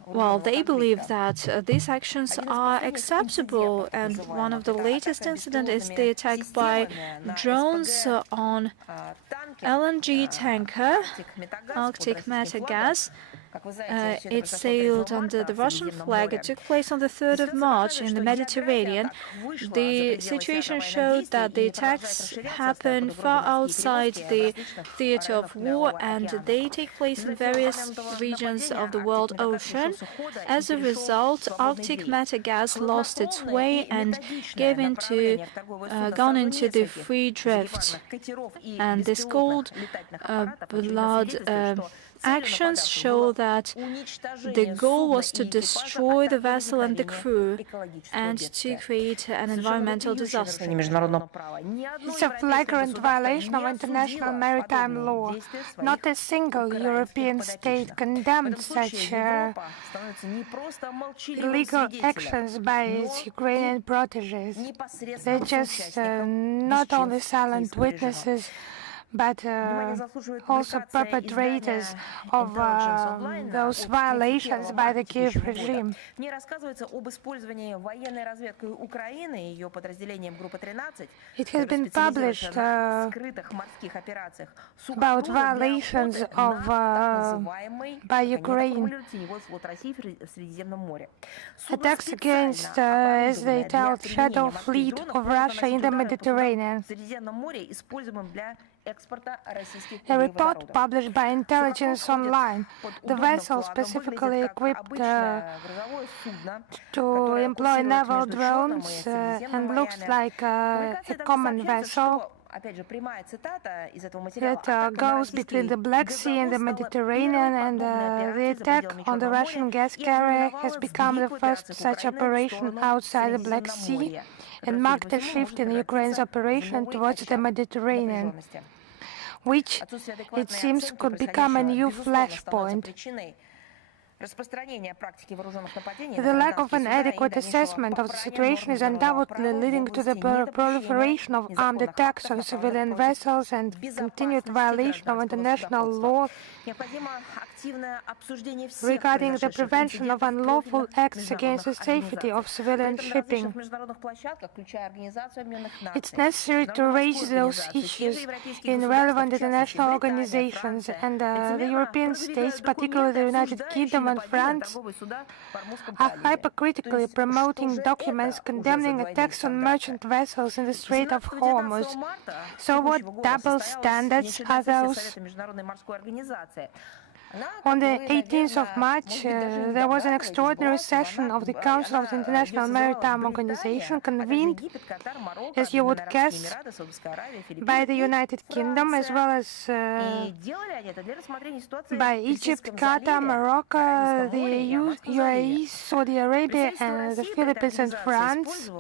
well, they believe that these actions are acceptable, and one of the latest incidents is the attack by drones on LNG tanker Arctic Meta gas. It sailed under the Russian flag. It took place on the 3rd of March in the Mediterranean. The situation showed that the attacks happen far outside the theater of war, and they take place in various regions of the world ocean. As a result, Arctic Meta gas lost its way and gone into the free drift. And this cold blood actions show that the goal was to destroy the vessel and the crew and to create an environmental disaster. It's a flagrant violation of international maritime law. Not a single European state condemned such illegal actions by its Ukrainian proteges. They're just not only silent witnesses, but also perpetrators of those violations by the Kiev regime. It has been published about violations of by Ukraine. Attacks against, as they tell, shadow fleet of Russia in the Mediterranean. A report published by Intelligence Online, the vessel specifically equipped to employ naval drones and looks like a common vessel that goes between the Black Sea and the Mediterranean, and the attack on the Russian gas carrier has become the first such operation outside the Black Sea and marked a shift in Ukraine's operation towards the Mediterranean, which, it seems, could become a new flashpoint. The lack of an adequate assessment of the situation is undoubtedly leading to the proliferation of armed attacks on civilian vessels and continued violation of international law regarding the prevention of unlawful acts against the safety of civilian shipping. It's necessary to raise those issues in relevant international organizations, and the European states, particularly the United Kingdom and France, are hypocritically promoting documents condemning attacks on merchant vessels in the Strait of Hormuz. So what double standards are those? On the 18th of March, there was an extraordinary session of the Council of the International Maritime Organization, convened, as you would guess, by the United Kingdom, as well as by Egypt, Qatar, Morocco, the EU, UAE, Saudi Arabia, and the Philippines and France.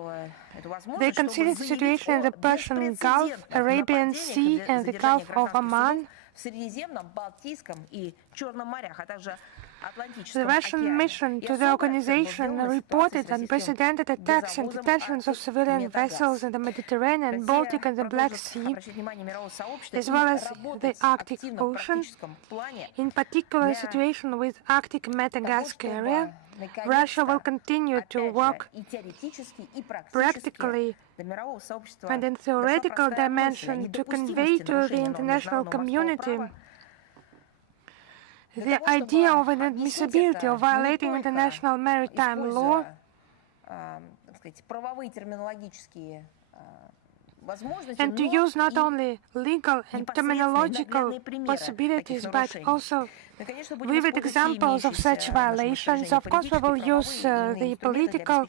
They considered the situation in the Persian Gulf, Arabian Sea, and the Gulf of Oman. The Russian mission to the organization reported unprecedented attacks and detentions of civilian vessels in the Mediterranean, Baltic and the Black Sea, as well as the Arctic Ocean, in particular the situation with Arctic Meta gas carrier. Russia will continue to work practically and in theoretical dimension to convey to the international community the idea of an admissibility of violating international maritime law and to use not only legal and terminological possibilities, but also vivid examples of such violations. Of course, we will use the political,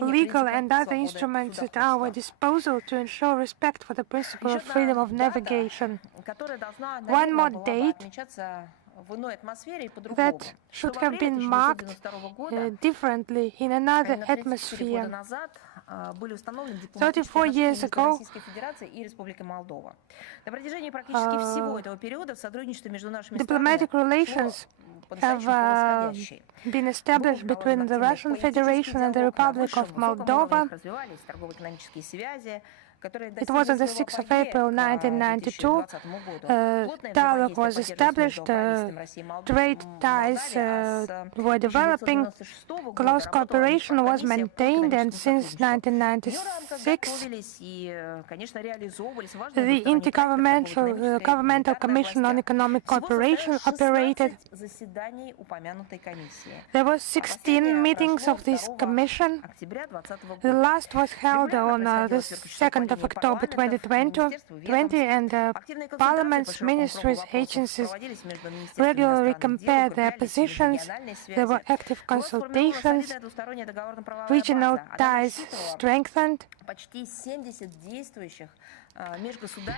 legal and other instruments at our disposal to ensure respect for the principle of freedom of navigation. One more date that should have been marked differently in another atmosphere. 34 years ago, diplomatic relations have been established between the Russian Federation and the Republic of Moldova. It was on the 6th of April 1992. Dialogue was established, trade ties were developing, close cooperation was maintained, and since 1996, the Intergovernmental Commission on Economic Cooperation operated. There were 16 meetings of this commission. The last was held on the 2nd of October 2020, and Parliament's ministries, agencies regularly compared their positions. There were active consultations, regional ties strengthened.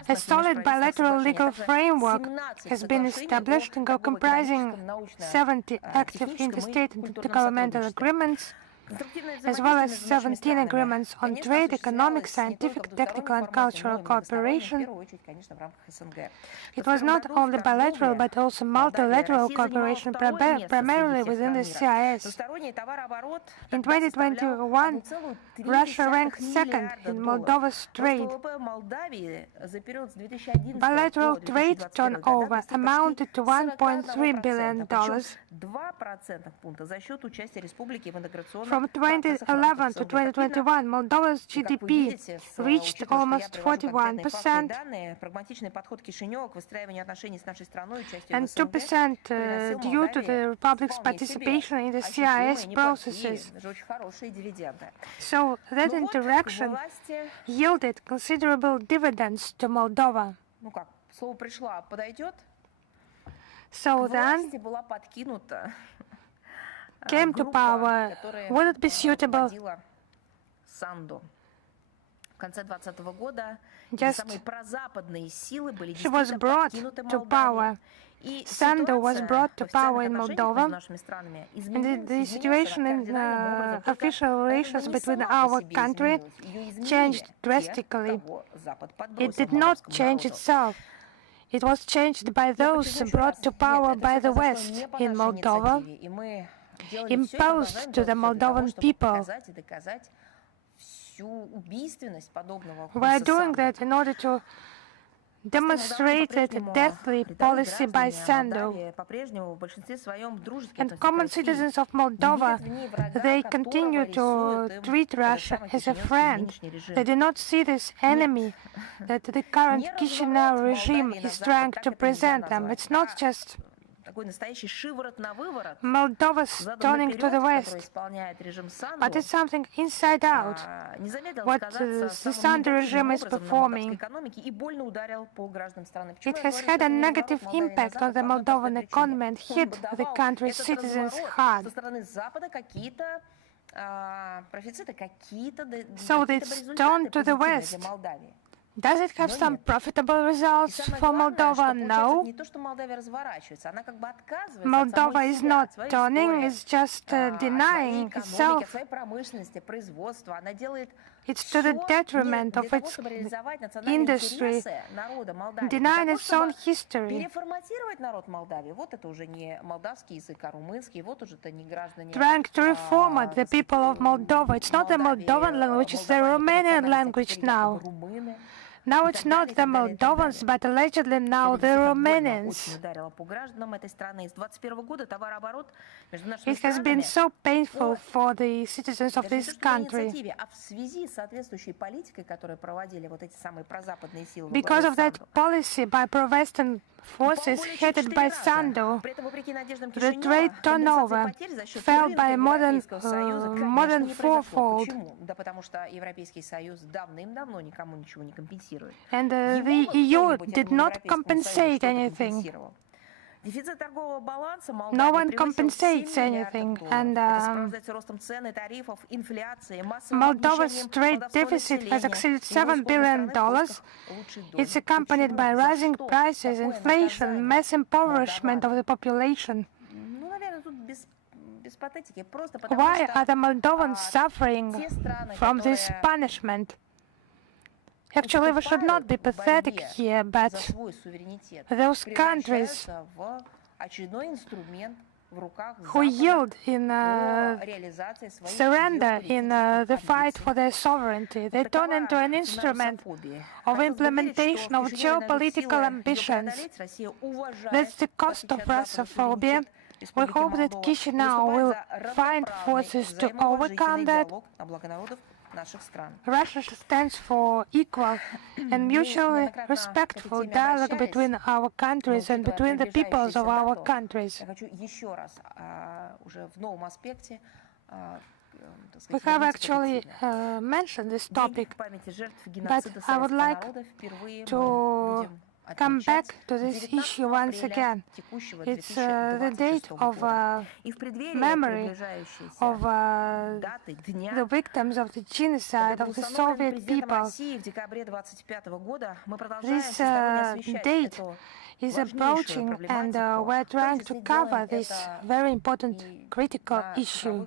A solid bilateral legal framework has been established, comprising 70 active interstate and intergovernmental agreements, as well as 17 agreements on trade, economic, scientific, technical and cultural cooperation. It was not only bilateral but also multilateral cooperation, primarily within the CIS. In 2021, Russia ranked second in Moldova's trade. Bilateral trade turnover amounted to $1.3 billion. From 2011 to 2021, Moldova's GDP reached almost 41%, and 2% due to the Republic's participation in the CIS processes. So that interaction yielded considerable dividends to Moldova. So then came to power. Would it be suitable? Just she was brought to power. Sandu was brought to power in Moldova, and the situation in official relations between our country changed drastically. It did not change itself. It was changed by those brought to power by the West in Moldova, imposed to the Moldovan people. We are doing that in order to demonstrate that deathly policy by Sandu. And common citizens of Moldova, they continue to treat Russia as a friend. They do not see this enemy that the current Chisinau regime is trying to present them. It's not just Moldova's turning to the West, but it's something inside out, what the Sandu regime is performing. It has had a negative impact on the Moldovan economy and hit the country's citizens hard. So it's turned to the West. Does it have some profitable results for Moldova? No. Moldova is not turning, it's just denying itself. It's to the detriment of its industry, denying its own history. Trying to reform the people of Moldova. It's not the Moldovan language, it's the Romanian language now. Now it's not the Moldovans, but allegedly now the Romanians. It has been so painful for the citizens of this country. Because of that policy by pro-Western forces headed by Sandu, the trade turnover fell by more than fourfold. And the EU did not compensate anything. No one compensates anything, and Moldova's trade deficit has exceeded $7 billion. It's accompanied by rising prices, inflation, mass impoverishment of the population. Why are the Moldovans suffering from this punishment? Actually, we should not be pathetic here, but those countries who yield in surrender in the fight for their sovereignty, they turn into an instrument of implementation of geopolitical ambitions. That's the cost of Russophobia. We hope that Chisinau will find forces to overcome that. Russia stands for equal and mutually respectful dialogue between our countries and between the peoples of our countries. We have actually mentioned this topic, but I would like to come back to this issue once again. It's the date of memory of the victims of the genocide of the Soviet people. This date is approaching, and we're trying to cover this very important, critical issue.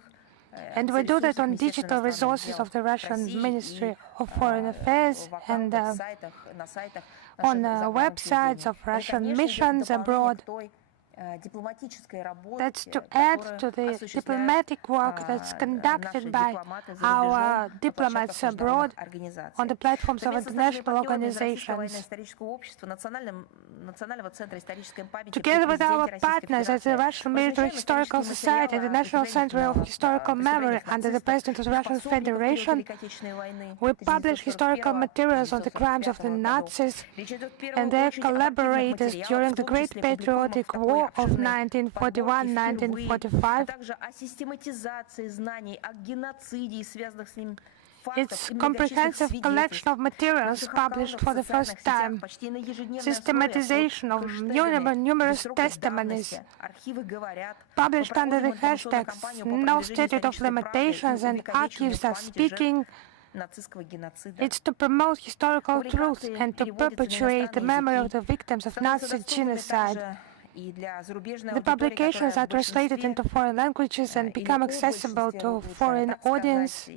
And we do that on digital resources of the Russian Ministry of Foreign Affairs and on websites of Russian missions abroad. That's to add to the diplomatic work that's conducted by our diplomats abroad on the platforms of international organizations. Together with our partners at the Russian Military Historical Society and the National Center of Historical Memory under the President of the Russian Federation, we publish historical materials on the crimes of the Nazis and their collaborators during the Great Patriotic War of 1941-1945. It's a comprehensive collection of materials published for the first time, systematization of numerous testimonies, published under the hashtags "No Statute of Limitations" and "Archives are Speaking." It's to promote historical truth and to perpetuate the memory of the victims of Nazi genocide. The publications are translated into foreign languages and become accessible to foreign audience.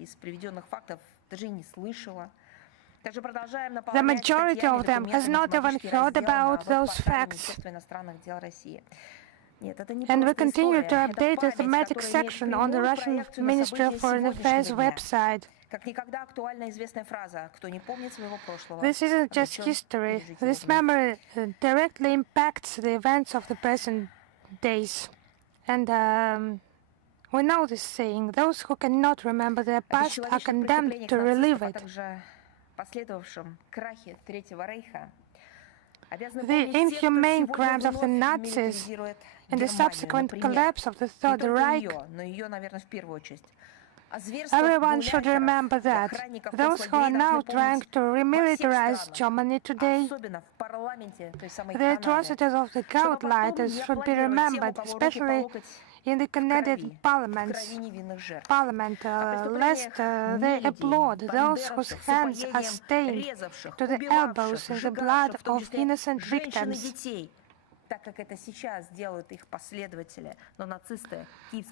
The majority of them has not even heard about those facts. And we continue to update the thematic section on the Russian Ministry of Foreign Affairs website. This isn't just history. This memory directly impacts the events of the present days. And we know this saying, those who cannot remember their past are condemned to relive it. The inhumane crimes of the Nazis and the subsequent collapse of the Third Reich, everyone should remember that. Those who are now trying to remilitarize Germany today, the atrocities of the Gauleiters should be remembered, especially in the Canadian Parliament, lest they applaud those whose hands are stained to the elbows in the blood of innocent victims.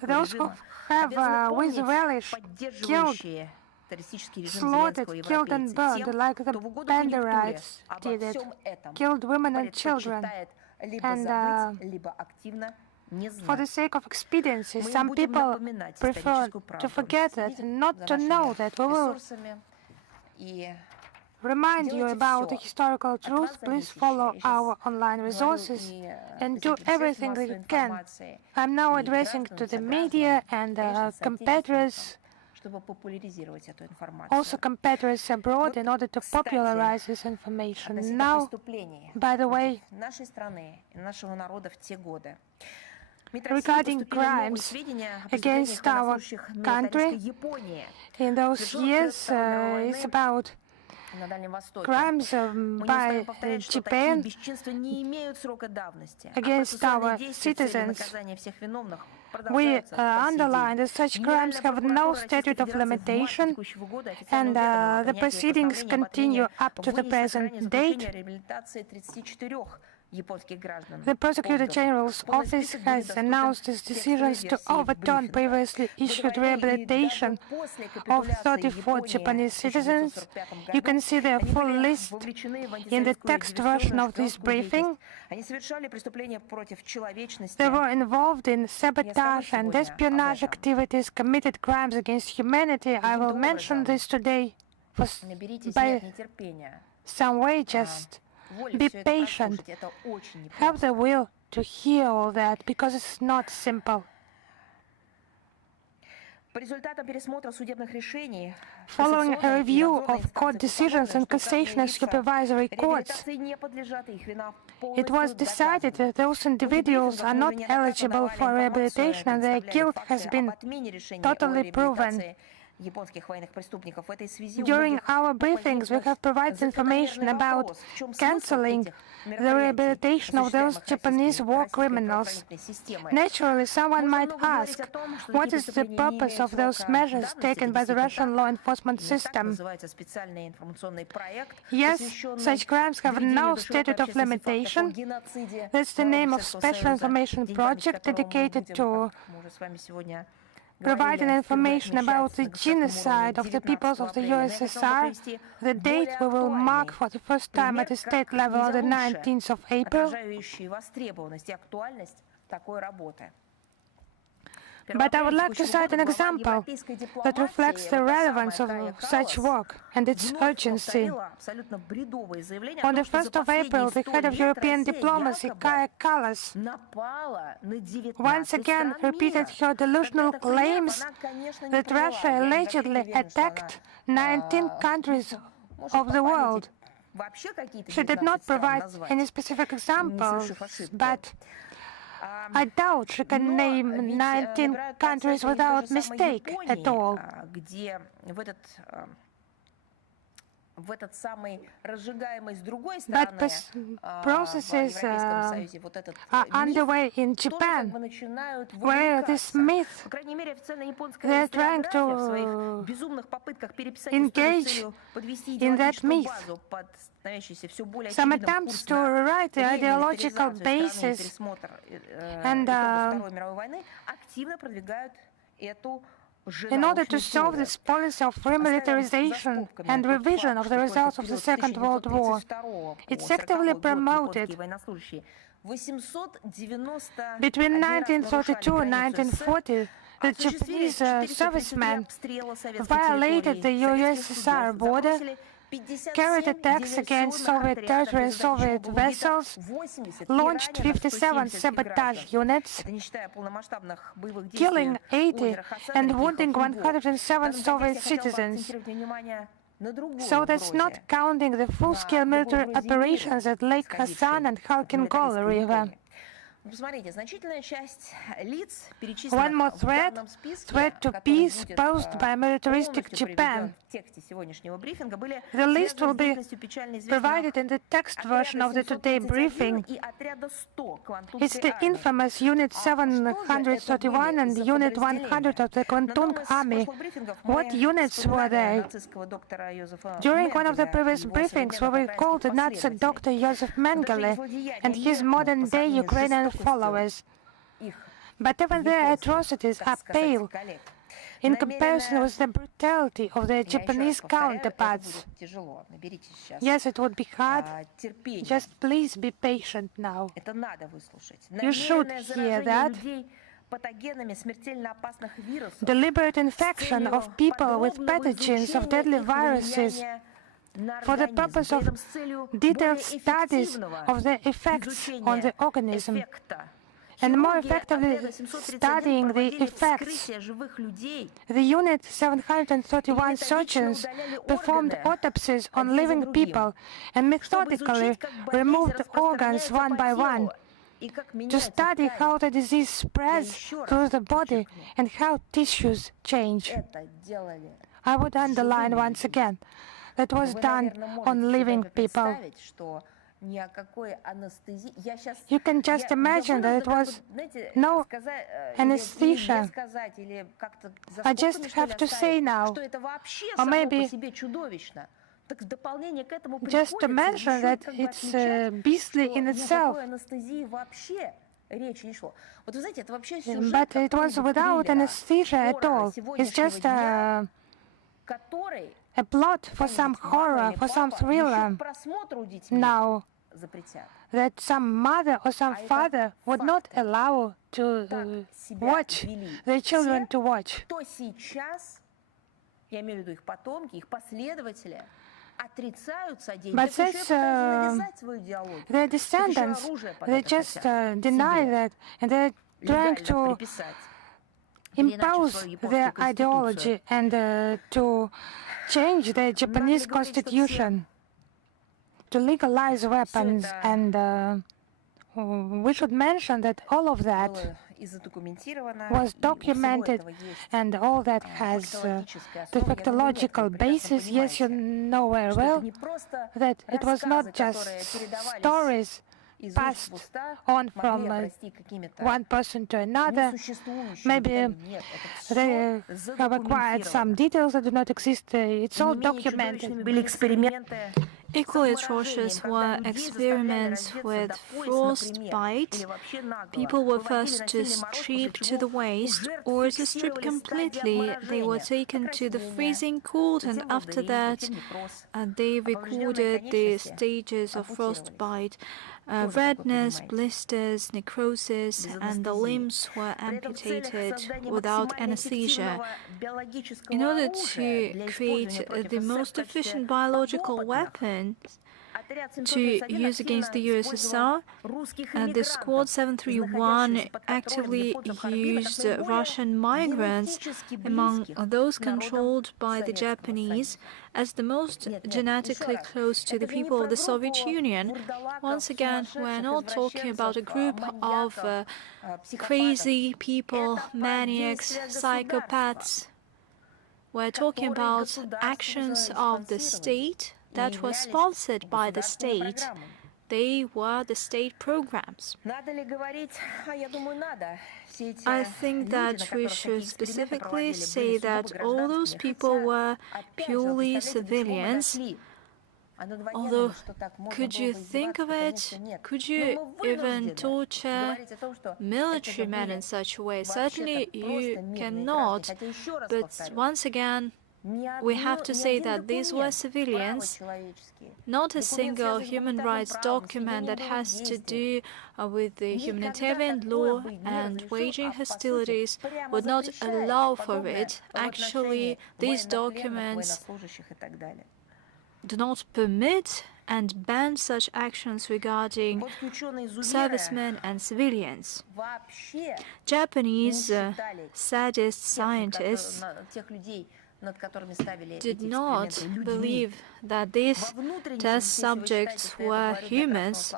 Those who have with relish slaughtered, killed and burned like the Banderites did it, killed women and children, and for the sake of expediency, some people prefer to forget that and not to know that. We will remind you about the historical truth. Please follow our online resources and do everything that you can. I'm now addressing to the media and competitors, also competitors abroad, in order to popularize this information. Now, by the way, regarding crimes against our country in those years, it's about crimes by Japan against our citizens. We underline that such crimes have no statute of limitation, and the proceedings continue up to the present date. The Prosecutor General's office has announced its decisions to overturn previously issued rehabilitation of 34 Japanese citizens. You can see their full list in the text version of this briefing. They were involved in sabotage and espionage activities, committed crimes against humanity. I will mention this today by some way. Just be patient. Have the will to hear all that, because it's not simple. Following a review of court decisions and cassation and supervisory courts, it was decided that those individuals are not eligible for rehabilitation and their guilt has been totally proven. During our briefings, we have provided information about cancelling the rehabilitation of those Japanese war criminals. Naturally, someone might ask, what is the purpose of those measures taken by the Russian law enforcement system? Yes, such crimes have no statute of limitation. That's the name of special information project dedicated to providing information about the genocide of the peoples of the USSR, the date we will mark for the first time at the state level on the 19th of April. But I would like to cite an example that reflects the relevance of such work and its urgency. On the 1st of April, the head of European diplomacy, Kaja Kallas, once again repeated her delusional claims that Russia allegedly attacked 19 countries of the world. She did not provide any specific examples, but I doubt she can name 19 countries without mistake at all. But processes are underway in Japan, where this myth, they're trying to engage in that myth. Some attempts to rewrite the ideological basis and in order to solve this policy of remilitarization and revision of the results of the Second World War. It's actively promoted. Between 1932 and 1940, the Japanese servicemen violated the USSR border, carried attacks against Soviet territory and Soviet vessels, launched 57 sabotage units, killing 80 and wounding 107 Soviet citizens. So that's not counting the full-scale military operations at Lake Hassan and Khalkhin-Gol River. One more threat to peace posed by militaristic Japan. The list will be provided in the text version of the today briefing. It's the infamous Unit 731 and Unit 100 of the Kwantung Army. What units were they? During one of the previous briefings, we recalled the Nazi Dr. Josef Mengele and his modern-day Ukrainian followers. But even their atrocities are pale in comparison with the brutality of their Japanese counterparts. Yes, it would be hard. Just please be patient now. You should hear that. Deliberate infection of people with pathogens of deadly viruses for the purpose of detailed studies of their effects on the organism, and more effectively studying the effects. The Unit 731 surgeons performed autopsies on living people and methodically removed organs one by one to study how the disease spreads through the body and how tissues change. I would underline once again, that was done on living people. You can just imagine that it was no anesthesia. I just have to say now, or maybe just to mention that it's beastly in itself. But it was without anesthesia at all. It's just a plot for some horror, for some thriller now that some mother or some father would not allow to watch their children to watch. But since their descendants, they just deny that, and they're trying to impose their ideology and to change the Japanese constitution, to legalize weapons, and we should mention that all of that was documented, and all that has the factological basis. Yes, you know very well that it was not just stories passed on from one person to another. Maybe they have acquired some details that do not exist. It's all documented. Equally atrocious were experiments with frostbite. People were first stripped to the waist, or to strip completely. They were taken to the freezing cold, and after that they recorded the stages of frostbite. Redness, blisters, necrosis, and the limbs were amputated without anesthesia. In order to create the most efficient biological weapon to use against the USSR, the Squad 731 actively used Russian migrants among those controlled by the Japanese as the most genetically close to the people of the Soviet Union. Once again, we're not talking about a group of crazy people, maniacs, psychopaths. We're talking about actions of the state that were sponsored by the state. They were the state programs. I think that we should specifically say that all those people were purely civilians. Although, could you think of it? Could you even torture military men in such a way? Certainly you cannot. But once again, we have to say that these were civilians. Not a single human rights document that has to do with the humanitarian law and waging hostilities would not allow for it. Actually, these documents do not permit and ban such actions regarding servicemen and civilians. Japanese sadist scientists did not believe that these test subjects were humans.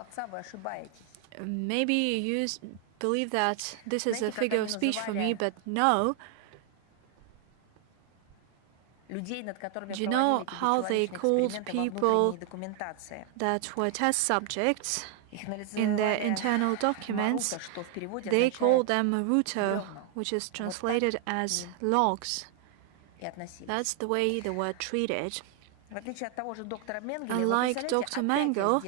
Maybe you believe that this is a figure of speech for me, but no. Do you know how they called people that were test subjects in their internal documents? They called them Maruto, which is translated as logs. That's the way they were treated. Unlike Dr. Mengele,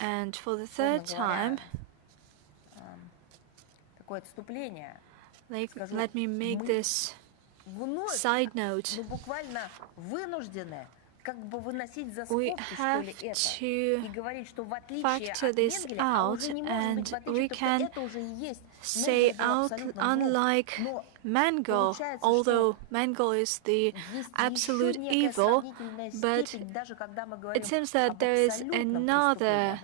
and for the third time, let me make this side note. We have to factor this out, and we can say out, unlike Mengele, although Mengele is the absolute evil, but it seems that there is another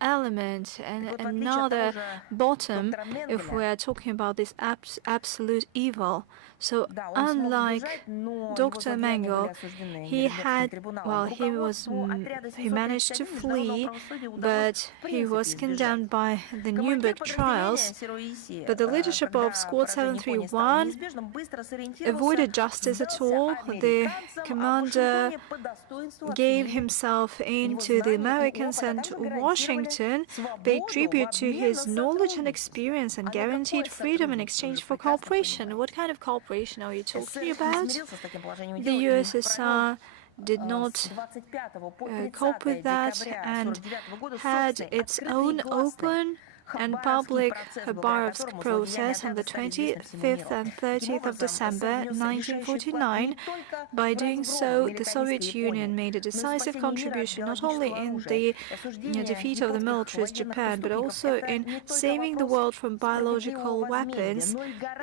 element and another bottom if we are talking about this absolute evil. So unlike Dr. Mengel, he managed to flee, but he was condemned by the Nuremberg trials. But the leadership of Squad 731 avoided justice at all. The commander gave himself in to the Americans, and Washington paid tribute to his knowledge and experience and guaranteed freedom in exchange for cooperation. What kind of cooperation are you talking about? The USSR did not cope with that and had its own open and public Khabarovsk process on the 25th and 30th of December 1949. By doing so, the Soviet Union made a decisive contribution not only in the defeat of the militarist Japan, but also in saving the world from biological weapons.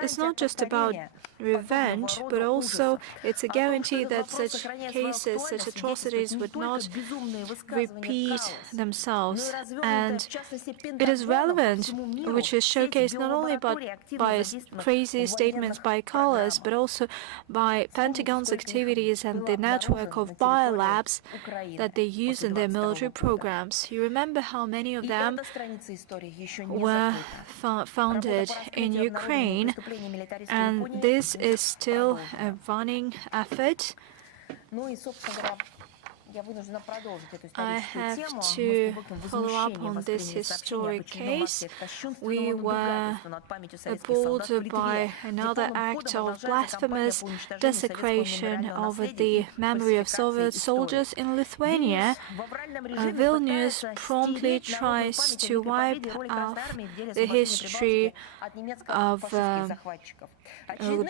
It's not just about revenge, but also it's a guarantee that such cases, such atrocities would not repeat themselves. And it is relevant, which is showcased not only by crazy statements by colors, but also by Pentagon's activities and the network of biolabs that they use in their military programs. You remember how many of them were founded in Ukraine, and this is still a running effort. I have to follow up on this historic case. We were appalled by another act of blasphemous desecration of the memory of Soviet soldiers in Lithuania. Vilnius promptly tries to wipe off the history of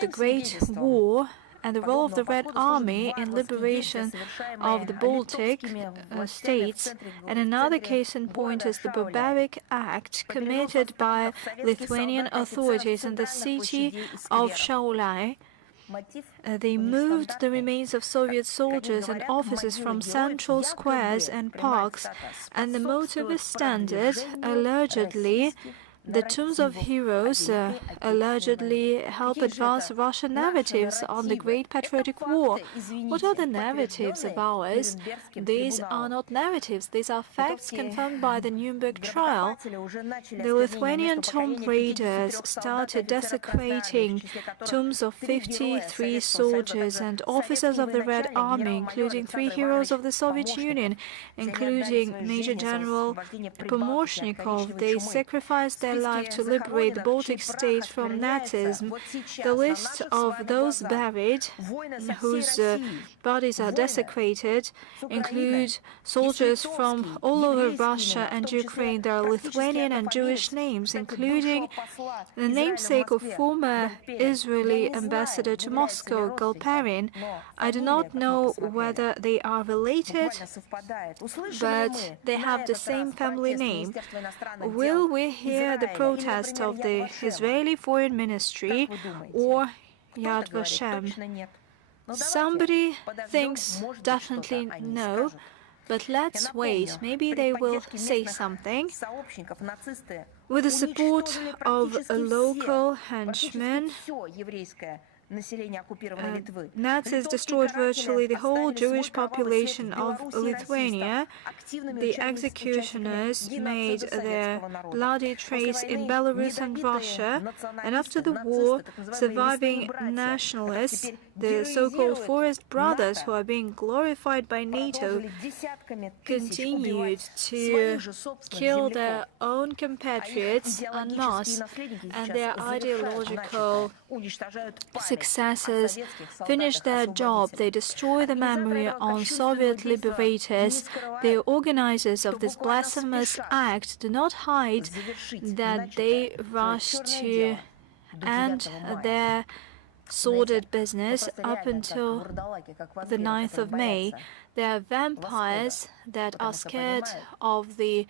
the Great War and the role of the Red Army in liberation of the Baltic states. And another case in point is the barbaric act committed by Lithuanian authorities in the city of Šiauliai. They moved the remains of Soviet soldiers and officers from central squares and parks, and the motive is standard. Allegedly, the tombs of heroes allegedly help advance Russian narratives on the Great Patriotic War. What are the narratives of ours? These are not narratives, these are facts confirmed by the Nuremberg trial. The Lithuanian tomb raiders started desecrating tombs of 53 soldiers and officers of the Red Army, including 3 heroes of the Soviet Union, including Major General Pomoshnikov. They sacrificed their life to liberate the Baltic states from Nazism. The list of those buried, whose bodies are desecrated, include soldiers from all over Russia and Ukraine. There are Lithuanian and Jewish names, including the namesake of former Israeli ambassador to Moscow, Galperin. I do not know whether they are related, but they have the same family name. Will we hear the protest of the Israeli Foreign Ministry or Yad Vashem? Somebody thinks definitely no, but let's wait. Maybe they will say something. With the support of a local henchman, Nazis destroyed virtually the whole Jewish population of Lithuania. The executioners made their bloody trace in Belarus and Russia, and after the war, surviving nationalists, the so-called Forest Brothers, who are being glorified by NATO, continued to kill their own compatriots en masse, and their ideological successors finish their job. They destroy the memory on Soviet liberators. The organizers of this blasphemous act do not hide that they rush to end their sordid business up until the 9th of May. They are vampires that are scared of the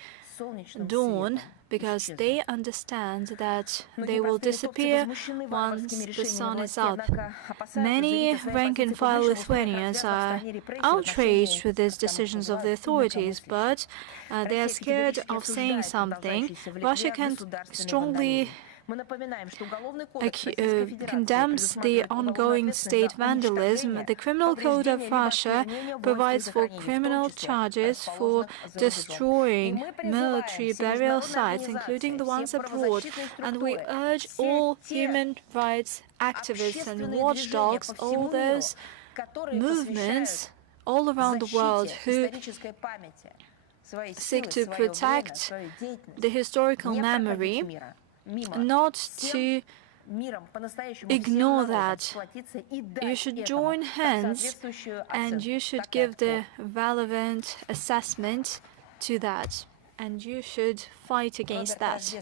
dawn because they understand that they will disappear once the sun is up. Many rank-and-file Lithuanians are outraged with these decisions of the authorities, but they are scared of saying something. Russia can strongly condemns the ongoing state vandalism. The Criminal Code of Russia provides for criminal charges for destroying military burial sites, including the ones abroad, and we urge all human rights activists and watchdogs, all those movements all around the world who seek to protect the historical memory, not to ignore that. You should join hands and you should give the relevant assessment to that, and you should fight against that.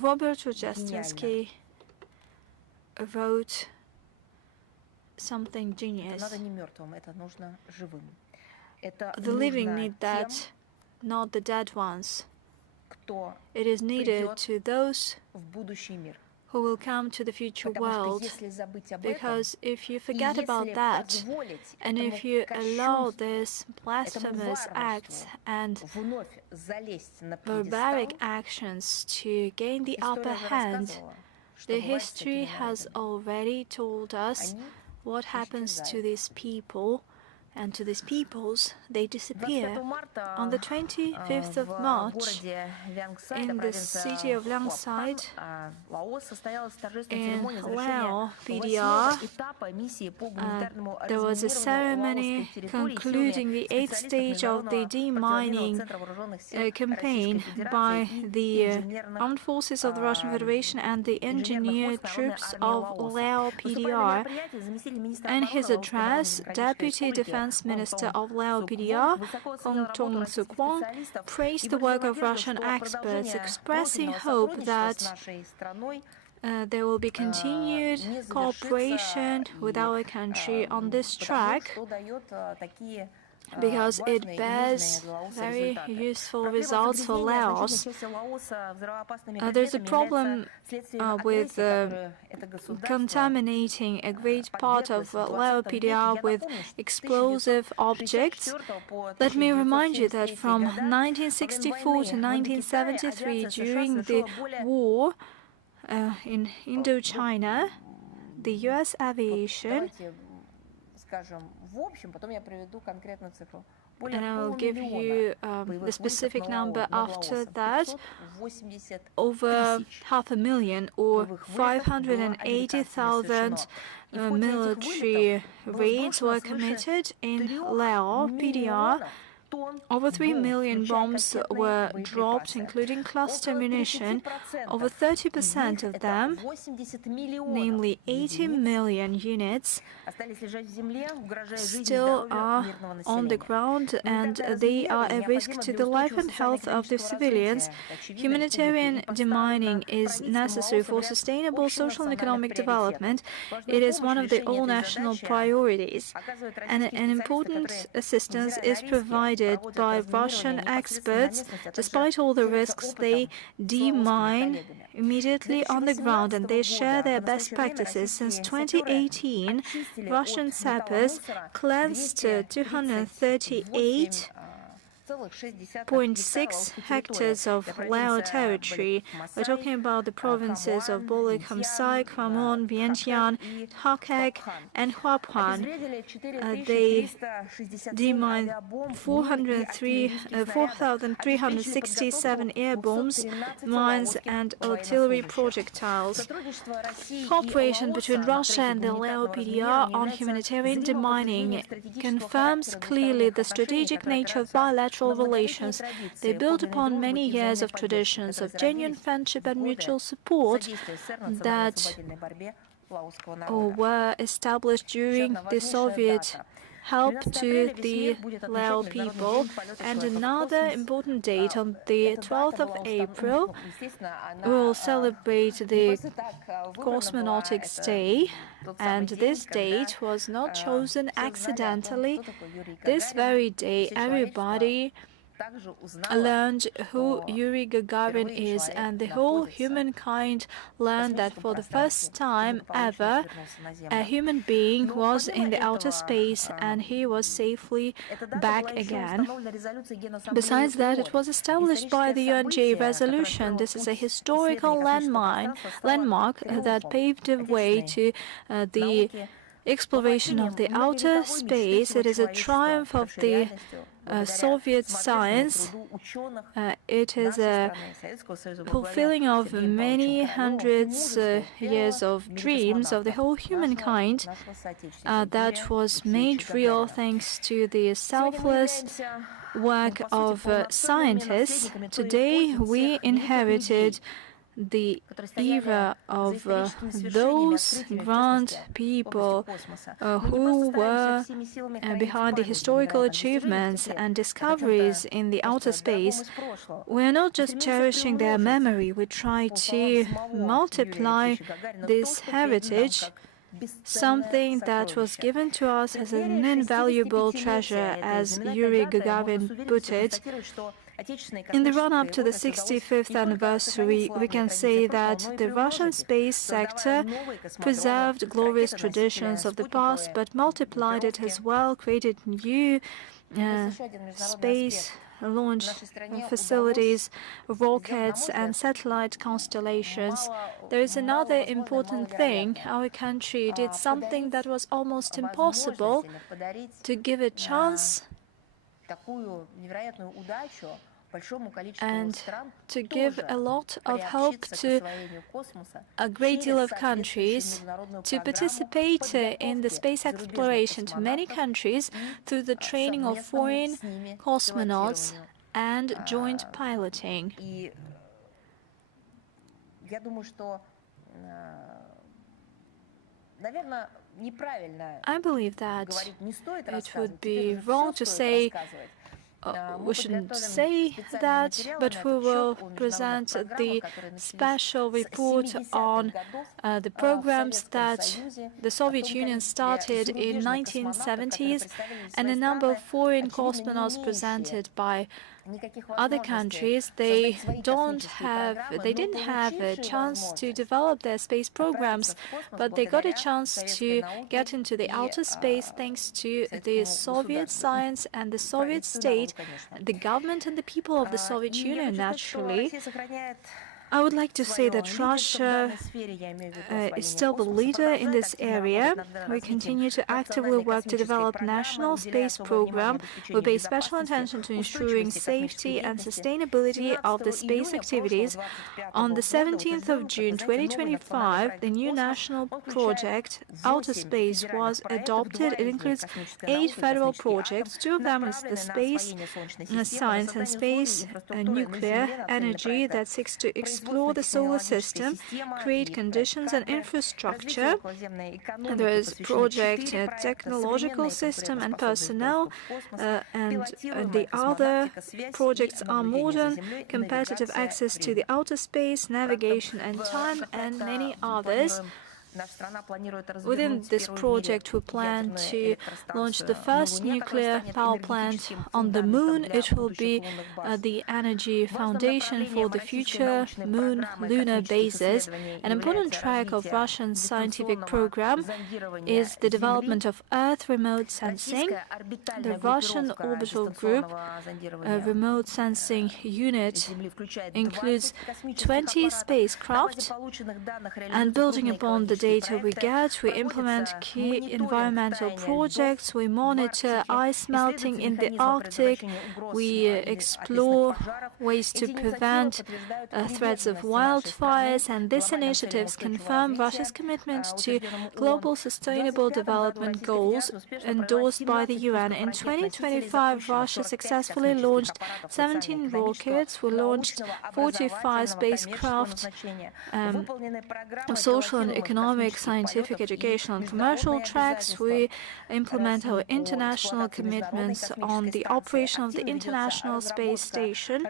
Robert Rojestinsky wrote something genius. The living need that, not the dead ones. It is needed to those who will come to the future world, because if you forget about that, and if you allow these blasphemous acts and barbaric actions to gain the upper hand, the history has already told us what happens to these people, and to these peoples, they disappear. On the 25th of March, in the city of Genocide, in Laos, PDR, there was a ceremony concluding the 8th stage of the demining campaign by the armed forces of the Russian Federation and the engineer troops of Laos PDR. In his address, Deputy Defense Minister of Laos PDR, Kong Tong Sukwon, praised the work of Russian experts, expressing hope that there will be continued cooperation with our country on this track, because it bears very useful results for Laos. There's a problem with contaminating a great part of Laos PDR with explosive objects. Let me remind you that from 1964 to 1973, during the war in Indochina, the US aviation, and I will give you the specific number after that, over 500,000 or 580,000 military raids were committed in Laos PDR. Over 3 million bombs were dropped, including cluster munition. Over 30% of them, namely 80 million units, still are on the ground, and they are a risk to the life and health of the civilians. Humanitarian demining is necessary for sustainable social and economic development. It is one of the all-national priorities, and an important assistance is provided by Russian experts. Despite all the risks, they demine immediately on the ground, and they share their best practices. Since 2018, Russian sappers cleansed 238.6 hectares of Lao territory. We're talking about the provinces of Bolik, Khamsai, Kramon, Vientiane, Hakek, and Huapuan. They demined 4,367 air bombs, mines, and artillery projectiles. Cooperation between Russia and the Lao PDR on humanitarian demining confirms clearly the strategic nature of bilateral relations. They build upon many years of traditions of genuine friendship and mutual support that were established during the Soviet help to the Lao people. And another important date, on the 12th of April, we will celebrate the Cosmonautics Day, and this date was not chosen accidentally. This very day, everybody learned who Yuri Gagarin is, and the whole humankind learned that for the first time ever a human being was in the outer space and he was safely back again. Besides that, it was established by the UNGA resolution. This is a historical landmark that paved the way to the exploration of the outer space. It is a triumph of the Soviet science. It is a fulfilling of many hundreds years of dreams of the whole humankind that was made real thanks to the selfless work of scientists. Today we inherited the era of those grand people who were behind the historical achievements and discoveries in the outer space. We are not just cherishing their memory, we try to multiply this heritage, something that was given to us as an invaluable treasure, as Yuri Gagarin put it. In the run-up to the 65th anniversary, we can say that the Russian space sector preserved glorious traditions of the past, but multiplied it as well, created new space launch facilities, rockets and satellite constellations. There is another important thing. Our country did something that was almost impossible, to give a chance and to give a lot of hope to a great deal of countries to participate in the space exploration to many countries through the training of foreign cosmonauts and joint piloting. I believe that it would be wrong to say we shouldn't say that, but we will present the special report on the programs that the Soviet Union started in 1970s, and a number of foreign cosmonauts presented by other countries. They didn't have a chance to develop their space programs, but they got a chance to get into the outer space thanks to the Soviet science and the Soviet state, the government and the people of the Soviet Union, naturally. I would like to say that Russia is still the leader in this area. We continue to actively work to develop national space program. We pay special attention to ensuring safety and sustainability of the space activities. On the 17th of June 2025, the new national project, Outer Space, was adopted. It includes 8 federal projects. 2 of them is the space science and space nuclear energy that seeks to explore the solar system, create conditions and infrastructure. There is project technological system and personnel, and the other projects are modern, competitive access to the outer space, navigation and time, and many others. Within this project, we plan to launch the first nuclear power plant on the moon. It will be the energy foundation for the future moon lunar bases. An important track of Russian scientific program is the development of Earth remote sensing. The Russian orbital group remote sensing unit includes 20 spacecraft, and building upon the data we get, we implement key environmental projects, we monitor ice melting in the Arctic, we explore ways to prevent threats of wildfires, and these initiatives confirm Russia's commitment to global sustainable development goals endorsed by the UN. In 2025, Russia successfully launched 17 rockets. We launched 45 spacecraft of social and economic economic, scientific, educational, and commercial tracks. We implement our international commitments on the operation of the International Space Station.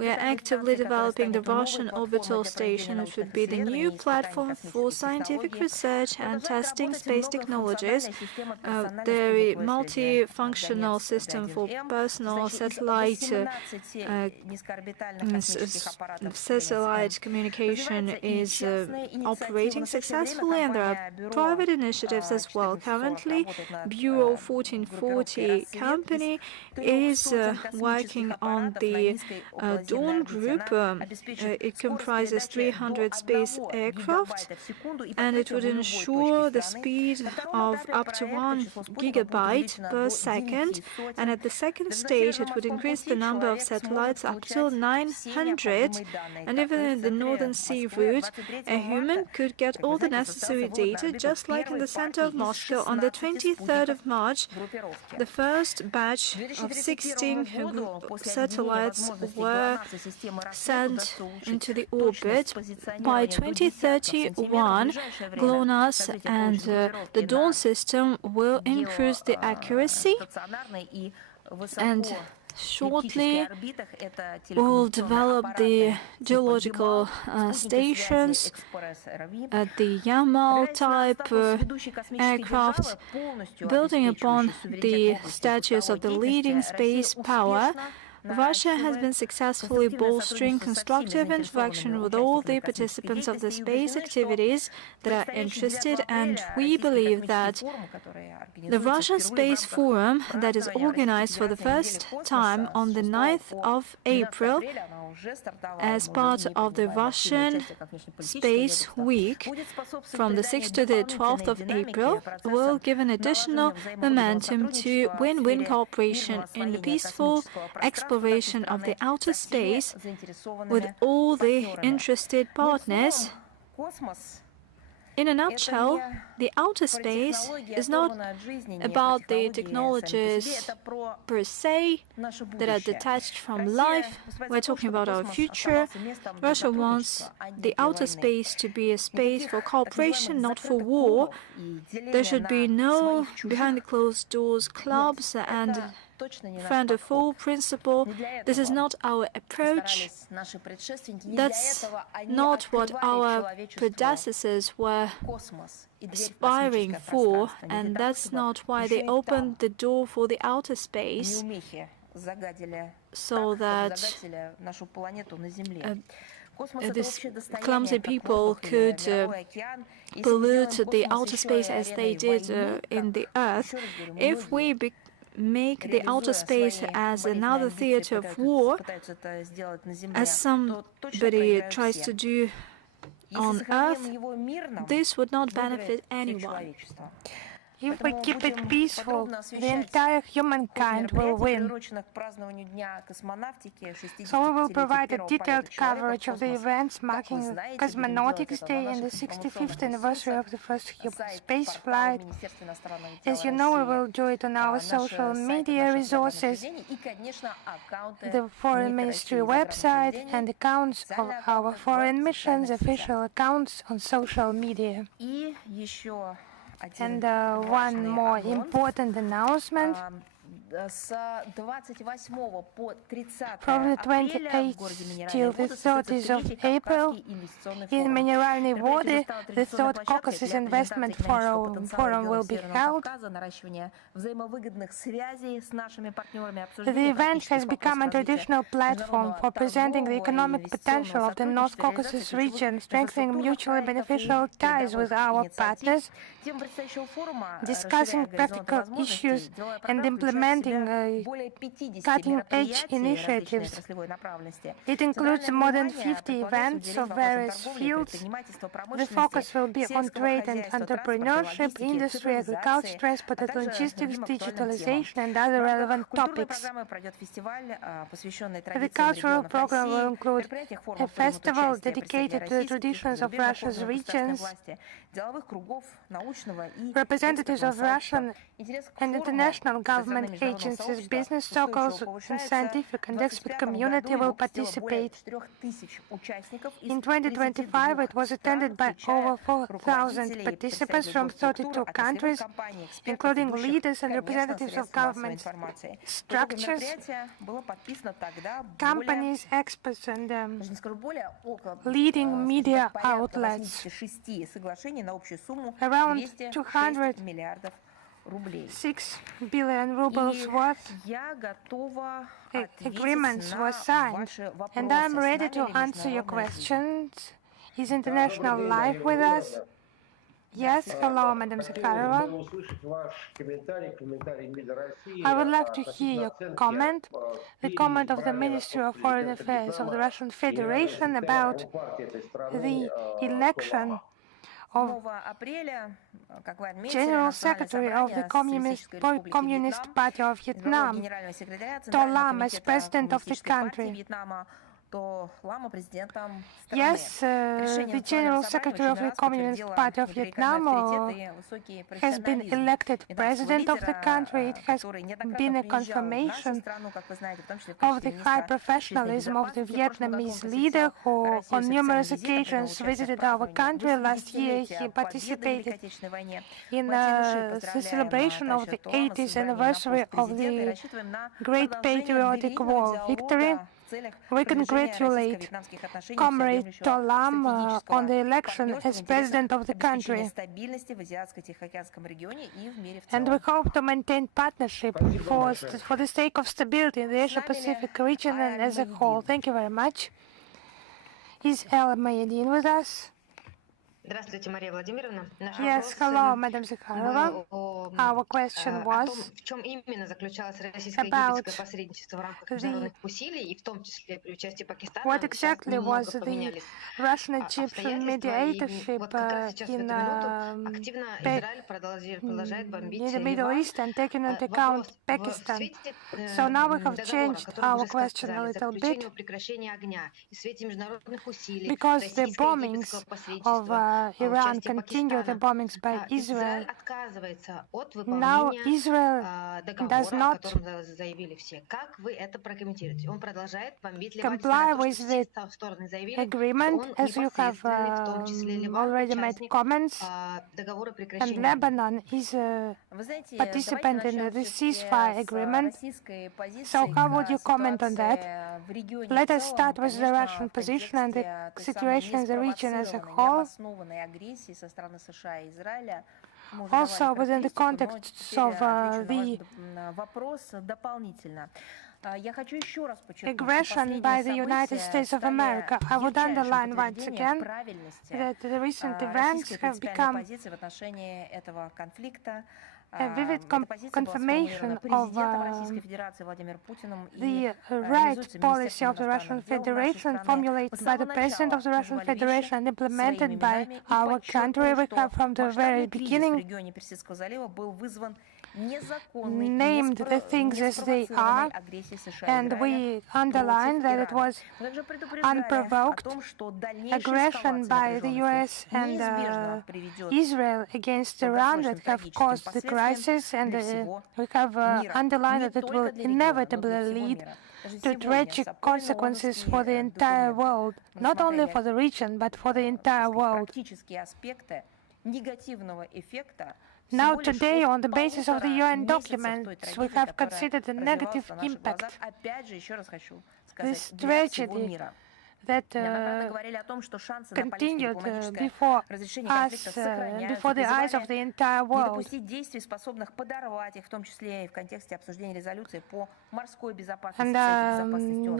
We are actively developing the Russian orbital station. It would be the new platform for scientific research and testing space technologies. The multifunctional system for personal satellite communication is operating successfully, and there are private initiatives as well. Currently, Bureau 1440 company is working on the Dawn group. It comprises 300 space aircraft, and it would ensure the speed of up to 1 gigabyte per second, and at the second stage it would increase the number of satellites up to 900, and even in the Northern Sea route a human could get all the necessary data, just like in the center of Moscow. On the 23rd of March, the first batch of 16 satellites were sent into the orbit. By 2031, GLONASS and the Dawn system will increase the accuracy, and shortly we will develop the geological stations, the Yamal type aircraft, building upon the status of the leading space power. Russia has been successfully bolstering constructive interaction with all the participants of the space activities that are interested, and we believe that the Russian Space Forum that is organized for the first time on the 9th of April as part of the Russian Space Week from the 6th to the 12th of April will give an additional momentum to win-win cooperation in the peaceful exploration of the outer space with all the interested partners. In a nutshell, the outer space is not about the technologies per se that are detached from life. We're talking about our future. Russia wants the outer space to be a space for cooperation, not for war. There should be no behind-the-closed-doors clubs and friend of all principle. This is not our approach. That's not what our predecessors were aspiring for, and that's not why they opened the door for the outer space, so that these clumsy people could pollute the outer space as they did in the Earth. If we make the outer space as another theater of war, as somebody tries to do on Earth, this would not benefit anyone. If we keep it peaceful, the entire humankind will win. So we will provide a detailed coverage of the events marking Cosmonautics Day and the 65th anniversary of the first human space flight. As you know, we will do it on our social media resources, the Foreign Ministry website, and accounts of our foreign missions, official accounts on social media. And one more important announcement. From the 28th till the 30th of April, in Mineralny Vody, the third Caucasus Investment Forum will be held. The event has become a traditional platform for presenting the economic potential of the North Caucasus region, strengthening mutually beneficial ties with our partners, discussing practical issues, and implementing cutting-edge initiatives. It includes more than 50 events of various fields. The focus will be on trade and entrepreneurship, industry, agriculture, transport and logistics, digitalization, and other relevant topics. The cultural program will include a festival dedicated to the traditions of Russia's regions, representatives of Russian and international government agencies, business circles, and scientific and expert community will participate. In 2025, it was attended by over 4,000 participants from 32 countries, including leaders and representatives of government structures, companies, experts, and leading media outlets. Around 206 billion rubles worth agreements were signed, and I'm ready to answer your questions. Is International Live with us? Yes, hello, Madam Zakharova. I would like to hear your comment, the comment of the Ministry of Foreign Affairs of the Russian Federation about the election of General Secretary of the Communist Party of Vietnam, To Lam, as president of the country. Yes, the General Secretary of the Communist Party of Vietnam has been elected president of the country. It has been a confirmation of the high professionalism of the Vietnamese leader who on numerous occasions visited our country. Last year he participated in the celebration of the 80th anniversary of the Great Patriotic War victory. We congratulate Comrade To Lam on the election as president of the country, and we hope to maintain partnership for the sake of stability in the Asia-Pacific region and as a whole. Thank you very much. Is El Mayadin with us? Yes, hello, Madam Zakharova. Our question was about what exactly was the Russian-Egyptian mediatorship in the Middle East and taking into account Pakistan. So now we have changed our question a little bit because the bombings of Iran continue, the bombings by Israel. Now Israel does not comply with the agreement, as you have already made comments, and Lebanon is a participant in the ceasefire agreement. So how would you comment on that? Let us start with the Russian position and the situation in the region as a whole. Also within the context of the aggression by the United States of America, I would underline once again that the recent events have become a vivid confirmation of the right policy of the Russian Federation formulated by the President of the Russian Federation and implemented by our country. We have from the very beginning named the things as they are, and we underline that it was unprovoked aggression by the US and Israel against Iran that have caused the crisis, and we have underlined that it will inevitably lead to tragic consequences for the entire world, not only for the region, but for the entire world. Now today, on the basis of the UN documents, we have considered the negative impact, this tragedy that continued before us, before the eyes of the entire world. And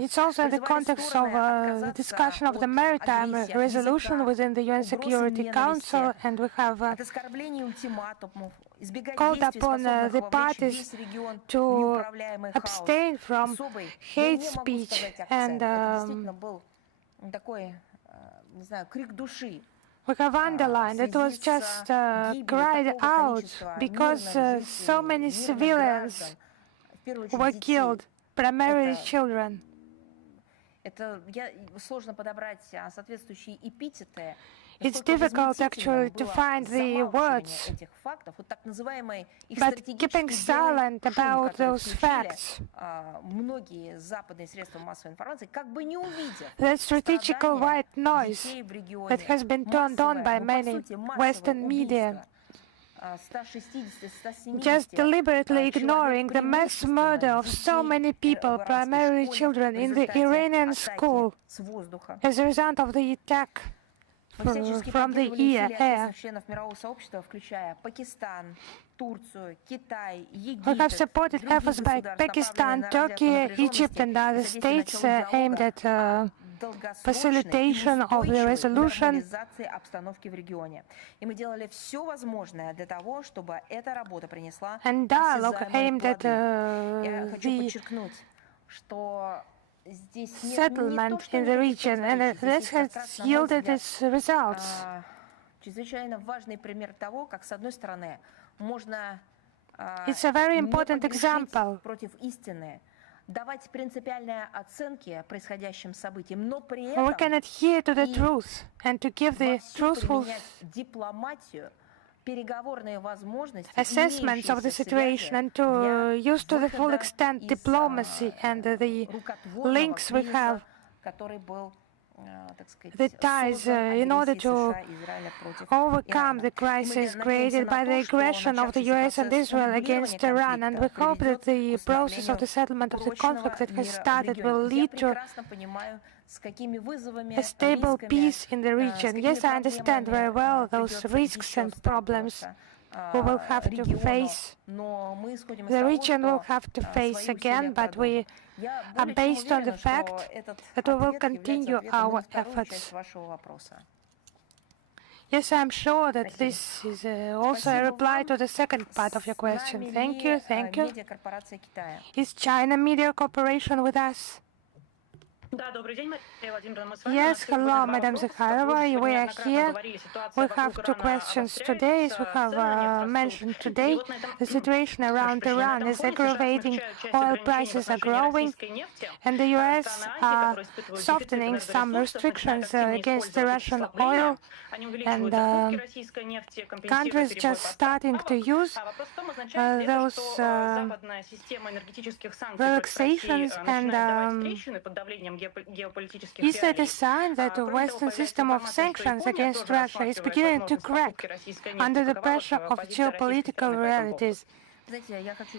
it's also in the context of the discussion of the Maritime resolution within the UN Security Council, and we have called upon the parties to abstain from hate speech and we have underlined it was just cried out because so many civilians were killed, primarily children. It's difficult actually to find the words, but keeping silent about those facts, that strategical white noise that has been turned on by many Western media, just deliberately ignoring the mass murder of so many people, primarily children, in the Iranian school as a result of the attack from the air. We have supported efforts by Pakistan, Turkey, Egypt and other states aimed at facilitation of the resolution. And dialogue aimed at the settlement in the region, and this has yielded its results. It's a very important example. We can adhere to the truth and to give the truthful assessments of the situation and to use to the full extent diplomacy and the links we have, the ties, in order to overcome the crisis created by the aggression of the US and Israel against Iran. And we hope that the process of the settlement of the conflict that has started will lead to a stable peace in the region. Yes, I understand very well those risks and problems we will have to face, the region will have to face again, but we are based on the fact that we will continue our efforts. Yes, I'm sure that this is also a reply to the second part of your question. Thank you, thank you. Is China Media Corporation with us? Yes, hello, Madam Zakharova. We are here. We have two questions today. As we have mentioned today, the situation around Iran is aggravating, oil prices are growing, and the US are softening some restrictions against the Russian oil, and countries just starting to use those relaxations. And is that a sign that the Western system of sanctions against Russia is beginning to crack under the pressure of geopolitical realities?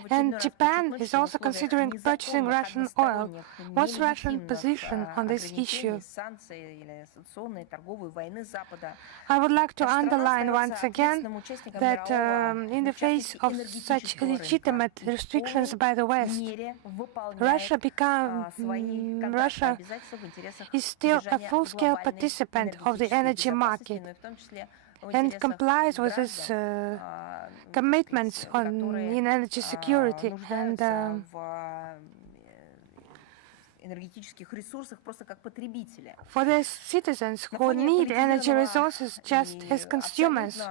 And Japan is also considering purchasing Russian oil. What's Russian position on this issue? I would like to underline once again that in the face of such legitimate restrictions by the West, Russia is still a full-scale participant of the energy market and complies with its commitments in energy security and for the citizens who need energy resources just as consumers.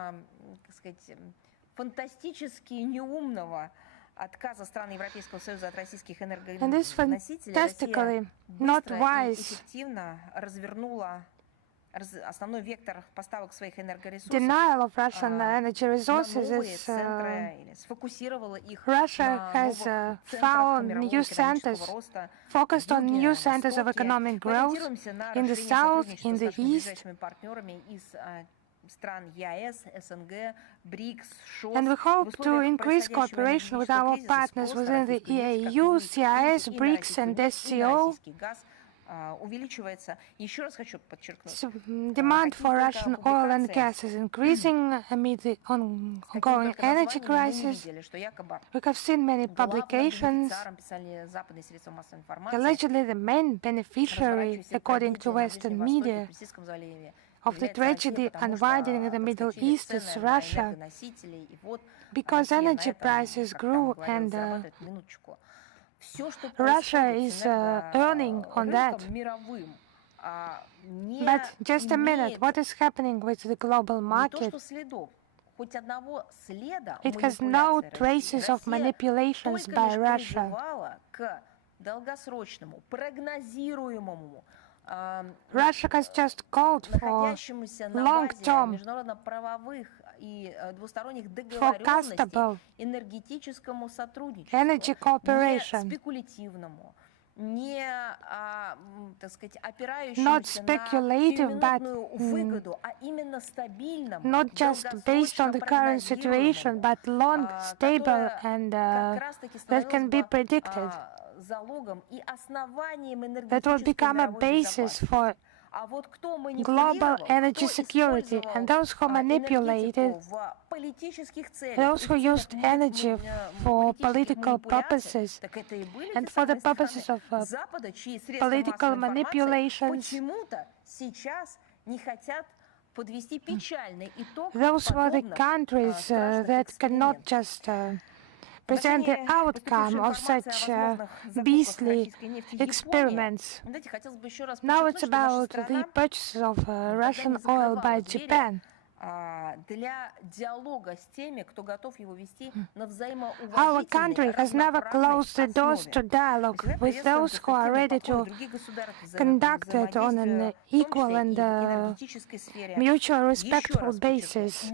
And this fantastically not wise denial of Russian energy resources is Russia has found new centers, focused on new centers of economic growth in the south, in the east. And we hope to increase cooperation with our partners within the EAU, CIS, BRICS and SCO. Demand for Russian oil and gas is increasing amid the ongoing energy crisis. We have seen many publications. Allegedly, the main beneficiary, according to Western media, of the tragedy unwinding in the Middle East is Russia, because energy prices grew and Russia is earning on that. But just a minute, what is happening with the global market? It has no traces of manipulations by Russia. Russia has just called for long-term, forecastable energy cooperation, not speculative, but not just based on the current situation, but long, stable, and that can be predicted. That will become a basis for global energy security, and those who manipulated, those who used energy for political purposes and for the purposes of political manipulations, those were the countries that cannot just present the outcome of such beastly experiments. Now it's about the purchase of Russian oil by Japan. Our country has never closed the doors to dialogue with those who are ready to conduct it on an equal and mutual respectful basis.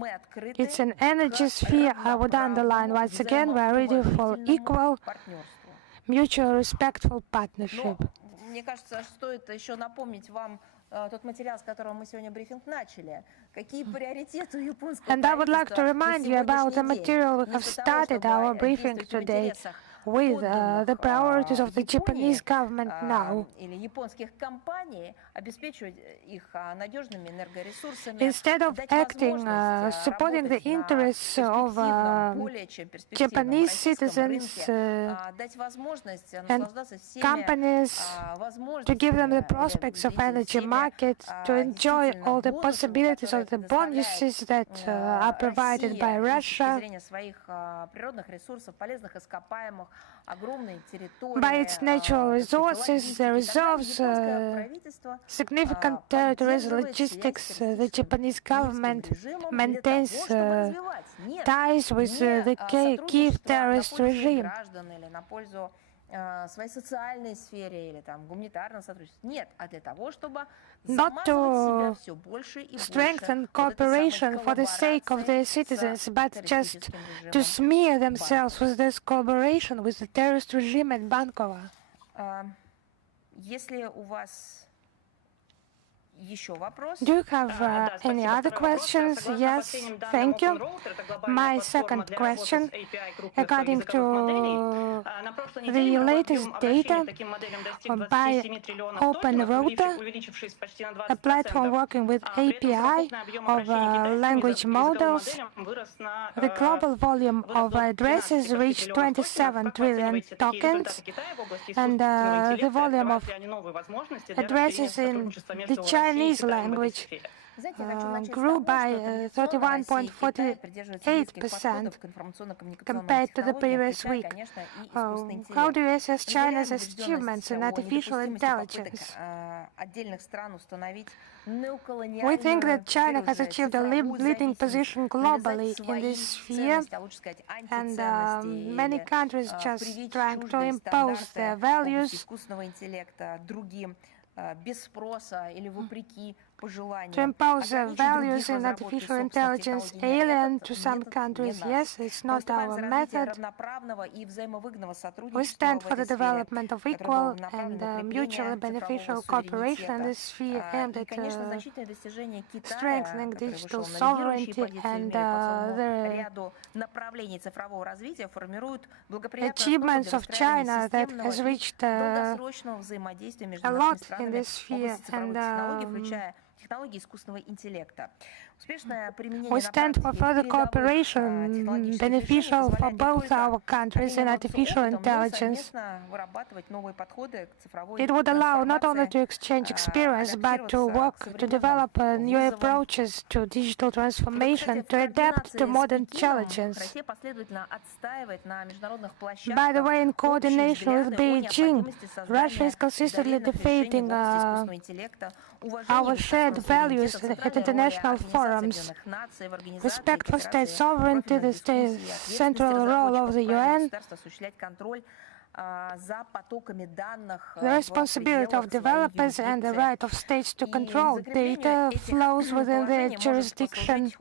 It's an energy sphere, I would underline once again, we are ready for equal, mutual respectful partnership. And I would like to remind you about the material we have started our briefing today with the priorities of the Japanese government now. Instead of acting, supporting the interests of Japanese citizens and companies, to give them the prospects of energy market, to enjoy all the possibilities of the bonuses that are provided by Russia, by its natural resources, the reserves, significant territories, logistics. The Japanese government maintains ties with the Kiev terrorist regime. Not to strengthen cooperation for the sake of their citizens, but just to smear themselves with this cooperation with the terrorist regime at Bankova. Do you have any other questions? Yes, thank you. My second question, according to the latest data by OpenRouter, a platform working with API of language models, the global volume of addresses reached 27 trillion tokens, and the volume of addresses in the Chinese language grew by 31.48% compared to the previous week. How do you assess China's achievements in artificial intelligence? We think that China has achieved a leading position globally in this sphere, and many countries just trying to impose their values to impose values in artificial intelligence alien to some countries. Yes, it's not our method. We stand for the development of equal and mutually beneficial cooperation in this sphere aimed at strengthening digital sovereignty, and the achievements of China that has reached a lot in this sphere, and we stand for further cooperation beneficial for both our countries in artificial intelligence. It would allow not only to exchange experience, but to work to develop new approaches to digital transformation, to adapt to modern challenges. By the way, in coordination with Beijing, Russia is consistently defending our shared values at international forums: respect for state sovereignty, the central role of the UN, The responsibility of developers and the right of states to control data flows within their jurisdiction.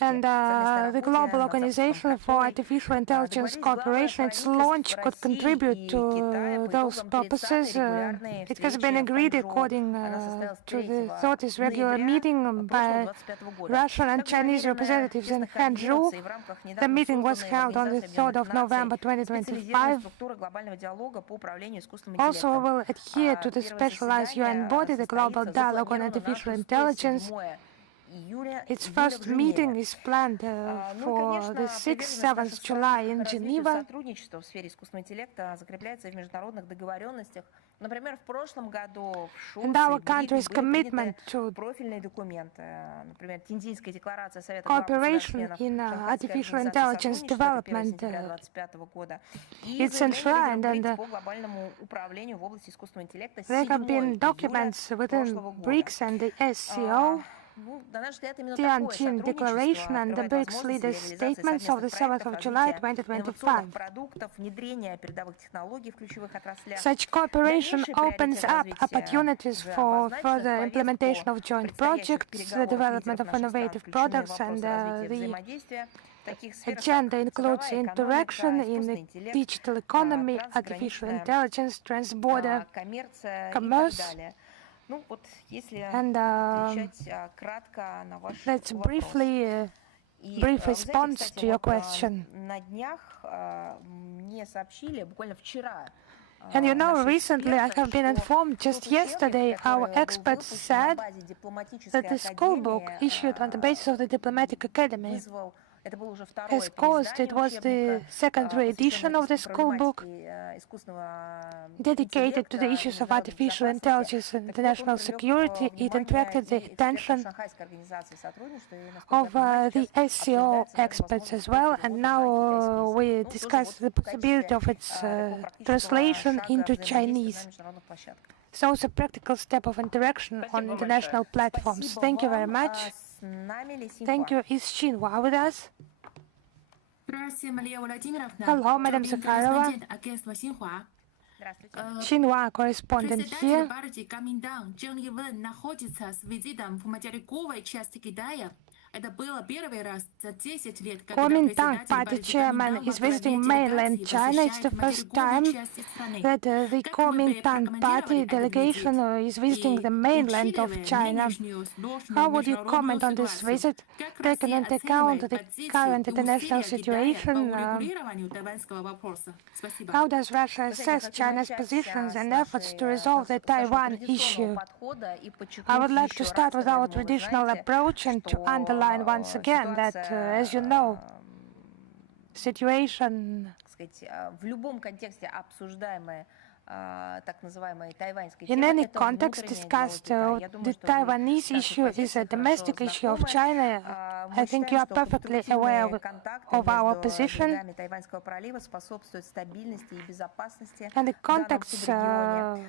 And the Global Organization for Artificial Intelligence Cooperation, its launch could contribute to those purposes. It has been agreed according to the 30th regular meeting by Russian and Chinese representatives in Hangzhou. The meeting was held on the 3rd of November 2025. Also, we will adhere to the specialized UN body, the Global Dialogue on Artificial Intelligence. Its first meeting is planned for the 6th, 7th July in Geneva. And our country's commitment to cooperation in artificial intelligence development is enshrined, and there have been documents within BRICS and the SCO, Tianjin Declaration and the BRICS leaders' statements of the 7th of July 2025. Such cooperation opens up opportunities for further implementation of joint projects, the development of innovative products, and the agenda includes interaction in the digital economy, artificial intelligence, transborder commerce. And let's brief response to your question. And you know, recently I have been informed, just yesterday, our experts said that the school book issued on the basis of the Diplomatic Academy has caused, it was the second re-edition of the school book dedicated to the issues of artificial intelligence and international security. It attracted the attention of the SCO experts as well, and now we discuss the possibility of its translation into Chinese. So it's a practical step of interaction on international platforms. Thank you very much. Thank you. Is Xinhua with us? Hello, Madam Zakharova. Xinhua correspondent here. Kuomintang party chairman is visiting mainland China. It's the first time that the Kuomintang party delegation is visiting the mainland of China. How would you comment on this visit, taking into account the current international situation? How does Russia assess China's positions and efforts to resolve the Taiwan issue? I would like to start with our traditional approach and to underline once again that, as you know, situation in any context discussed, the Taiwanese issue is a domestic issue of China. I think you are perfectly aware of our position. And the context on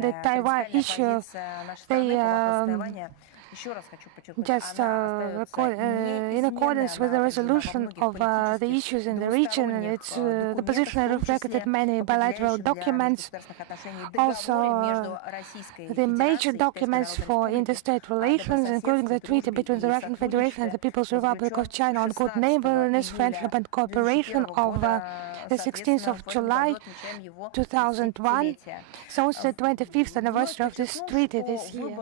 the Taiwan issue, they just in accordance with the resolution of the issues in the region, and it's the position reflected in many bilateral documents, also the major documents for interstate relations, including the treaty between the Russian Federation and the People's Republic of China on good neighborliness, friendship and cooperation of the 16th of July 2001. So it's the 25th anniversary of this treaty this year.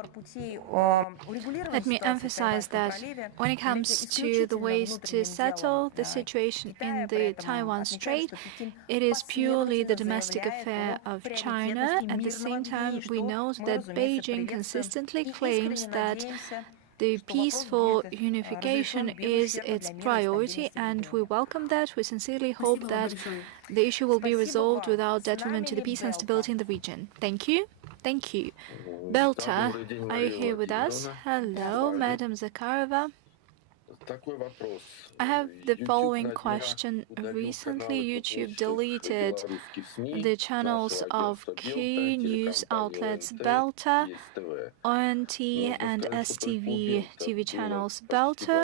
Let me emphasize that when it comes to the ways to settle the situation in the Taiwan Strait, it is purely the domestic affair of China. At the same time, we know that Beijing consistently claims that the peaceful unification is its priority, and we welcome that. We sincerely hope that the issue will be resolved without detriment to the peace and stability in the region. Thank you. Thank you. Belta, are you here with us? Hello, Madam Zakharova. I have the following question. Recently, YouTube deleted the channels of key news outlets Belta, ONT, and STV TV channels. Belta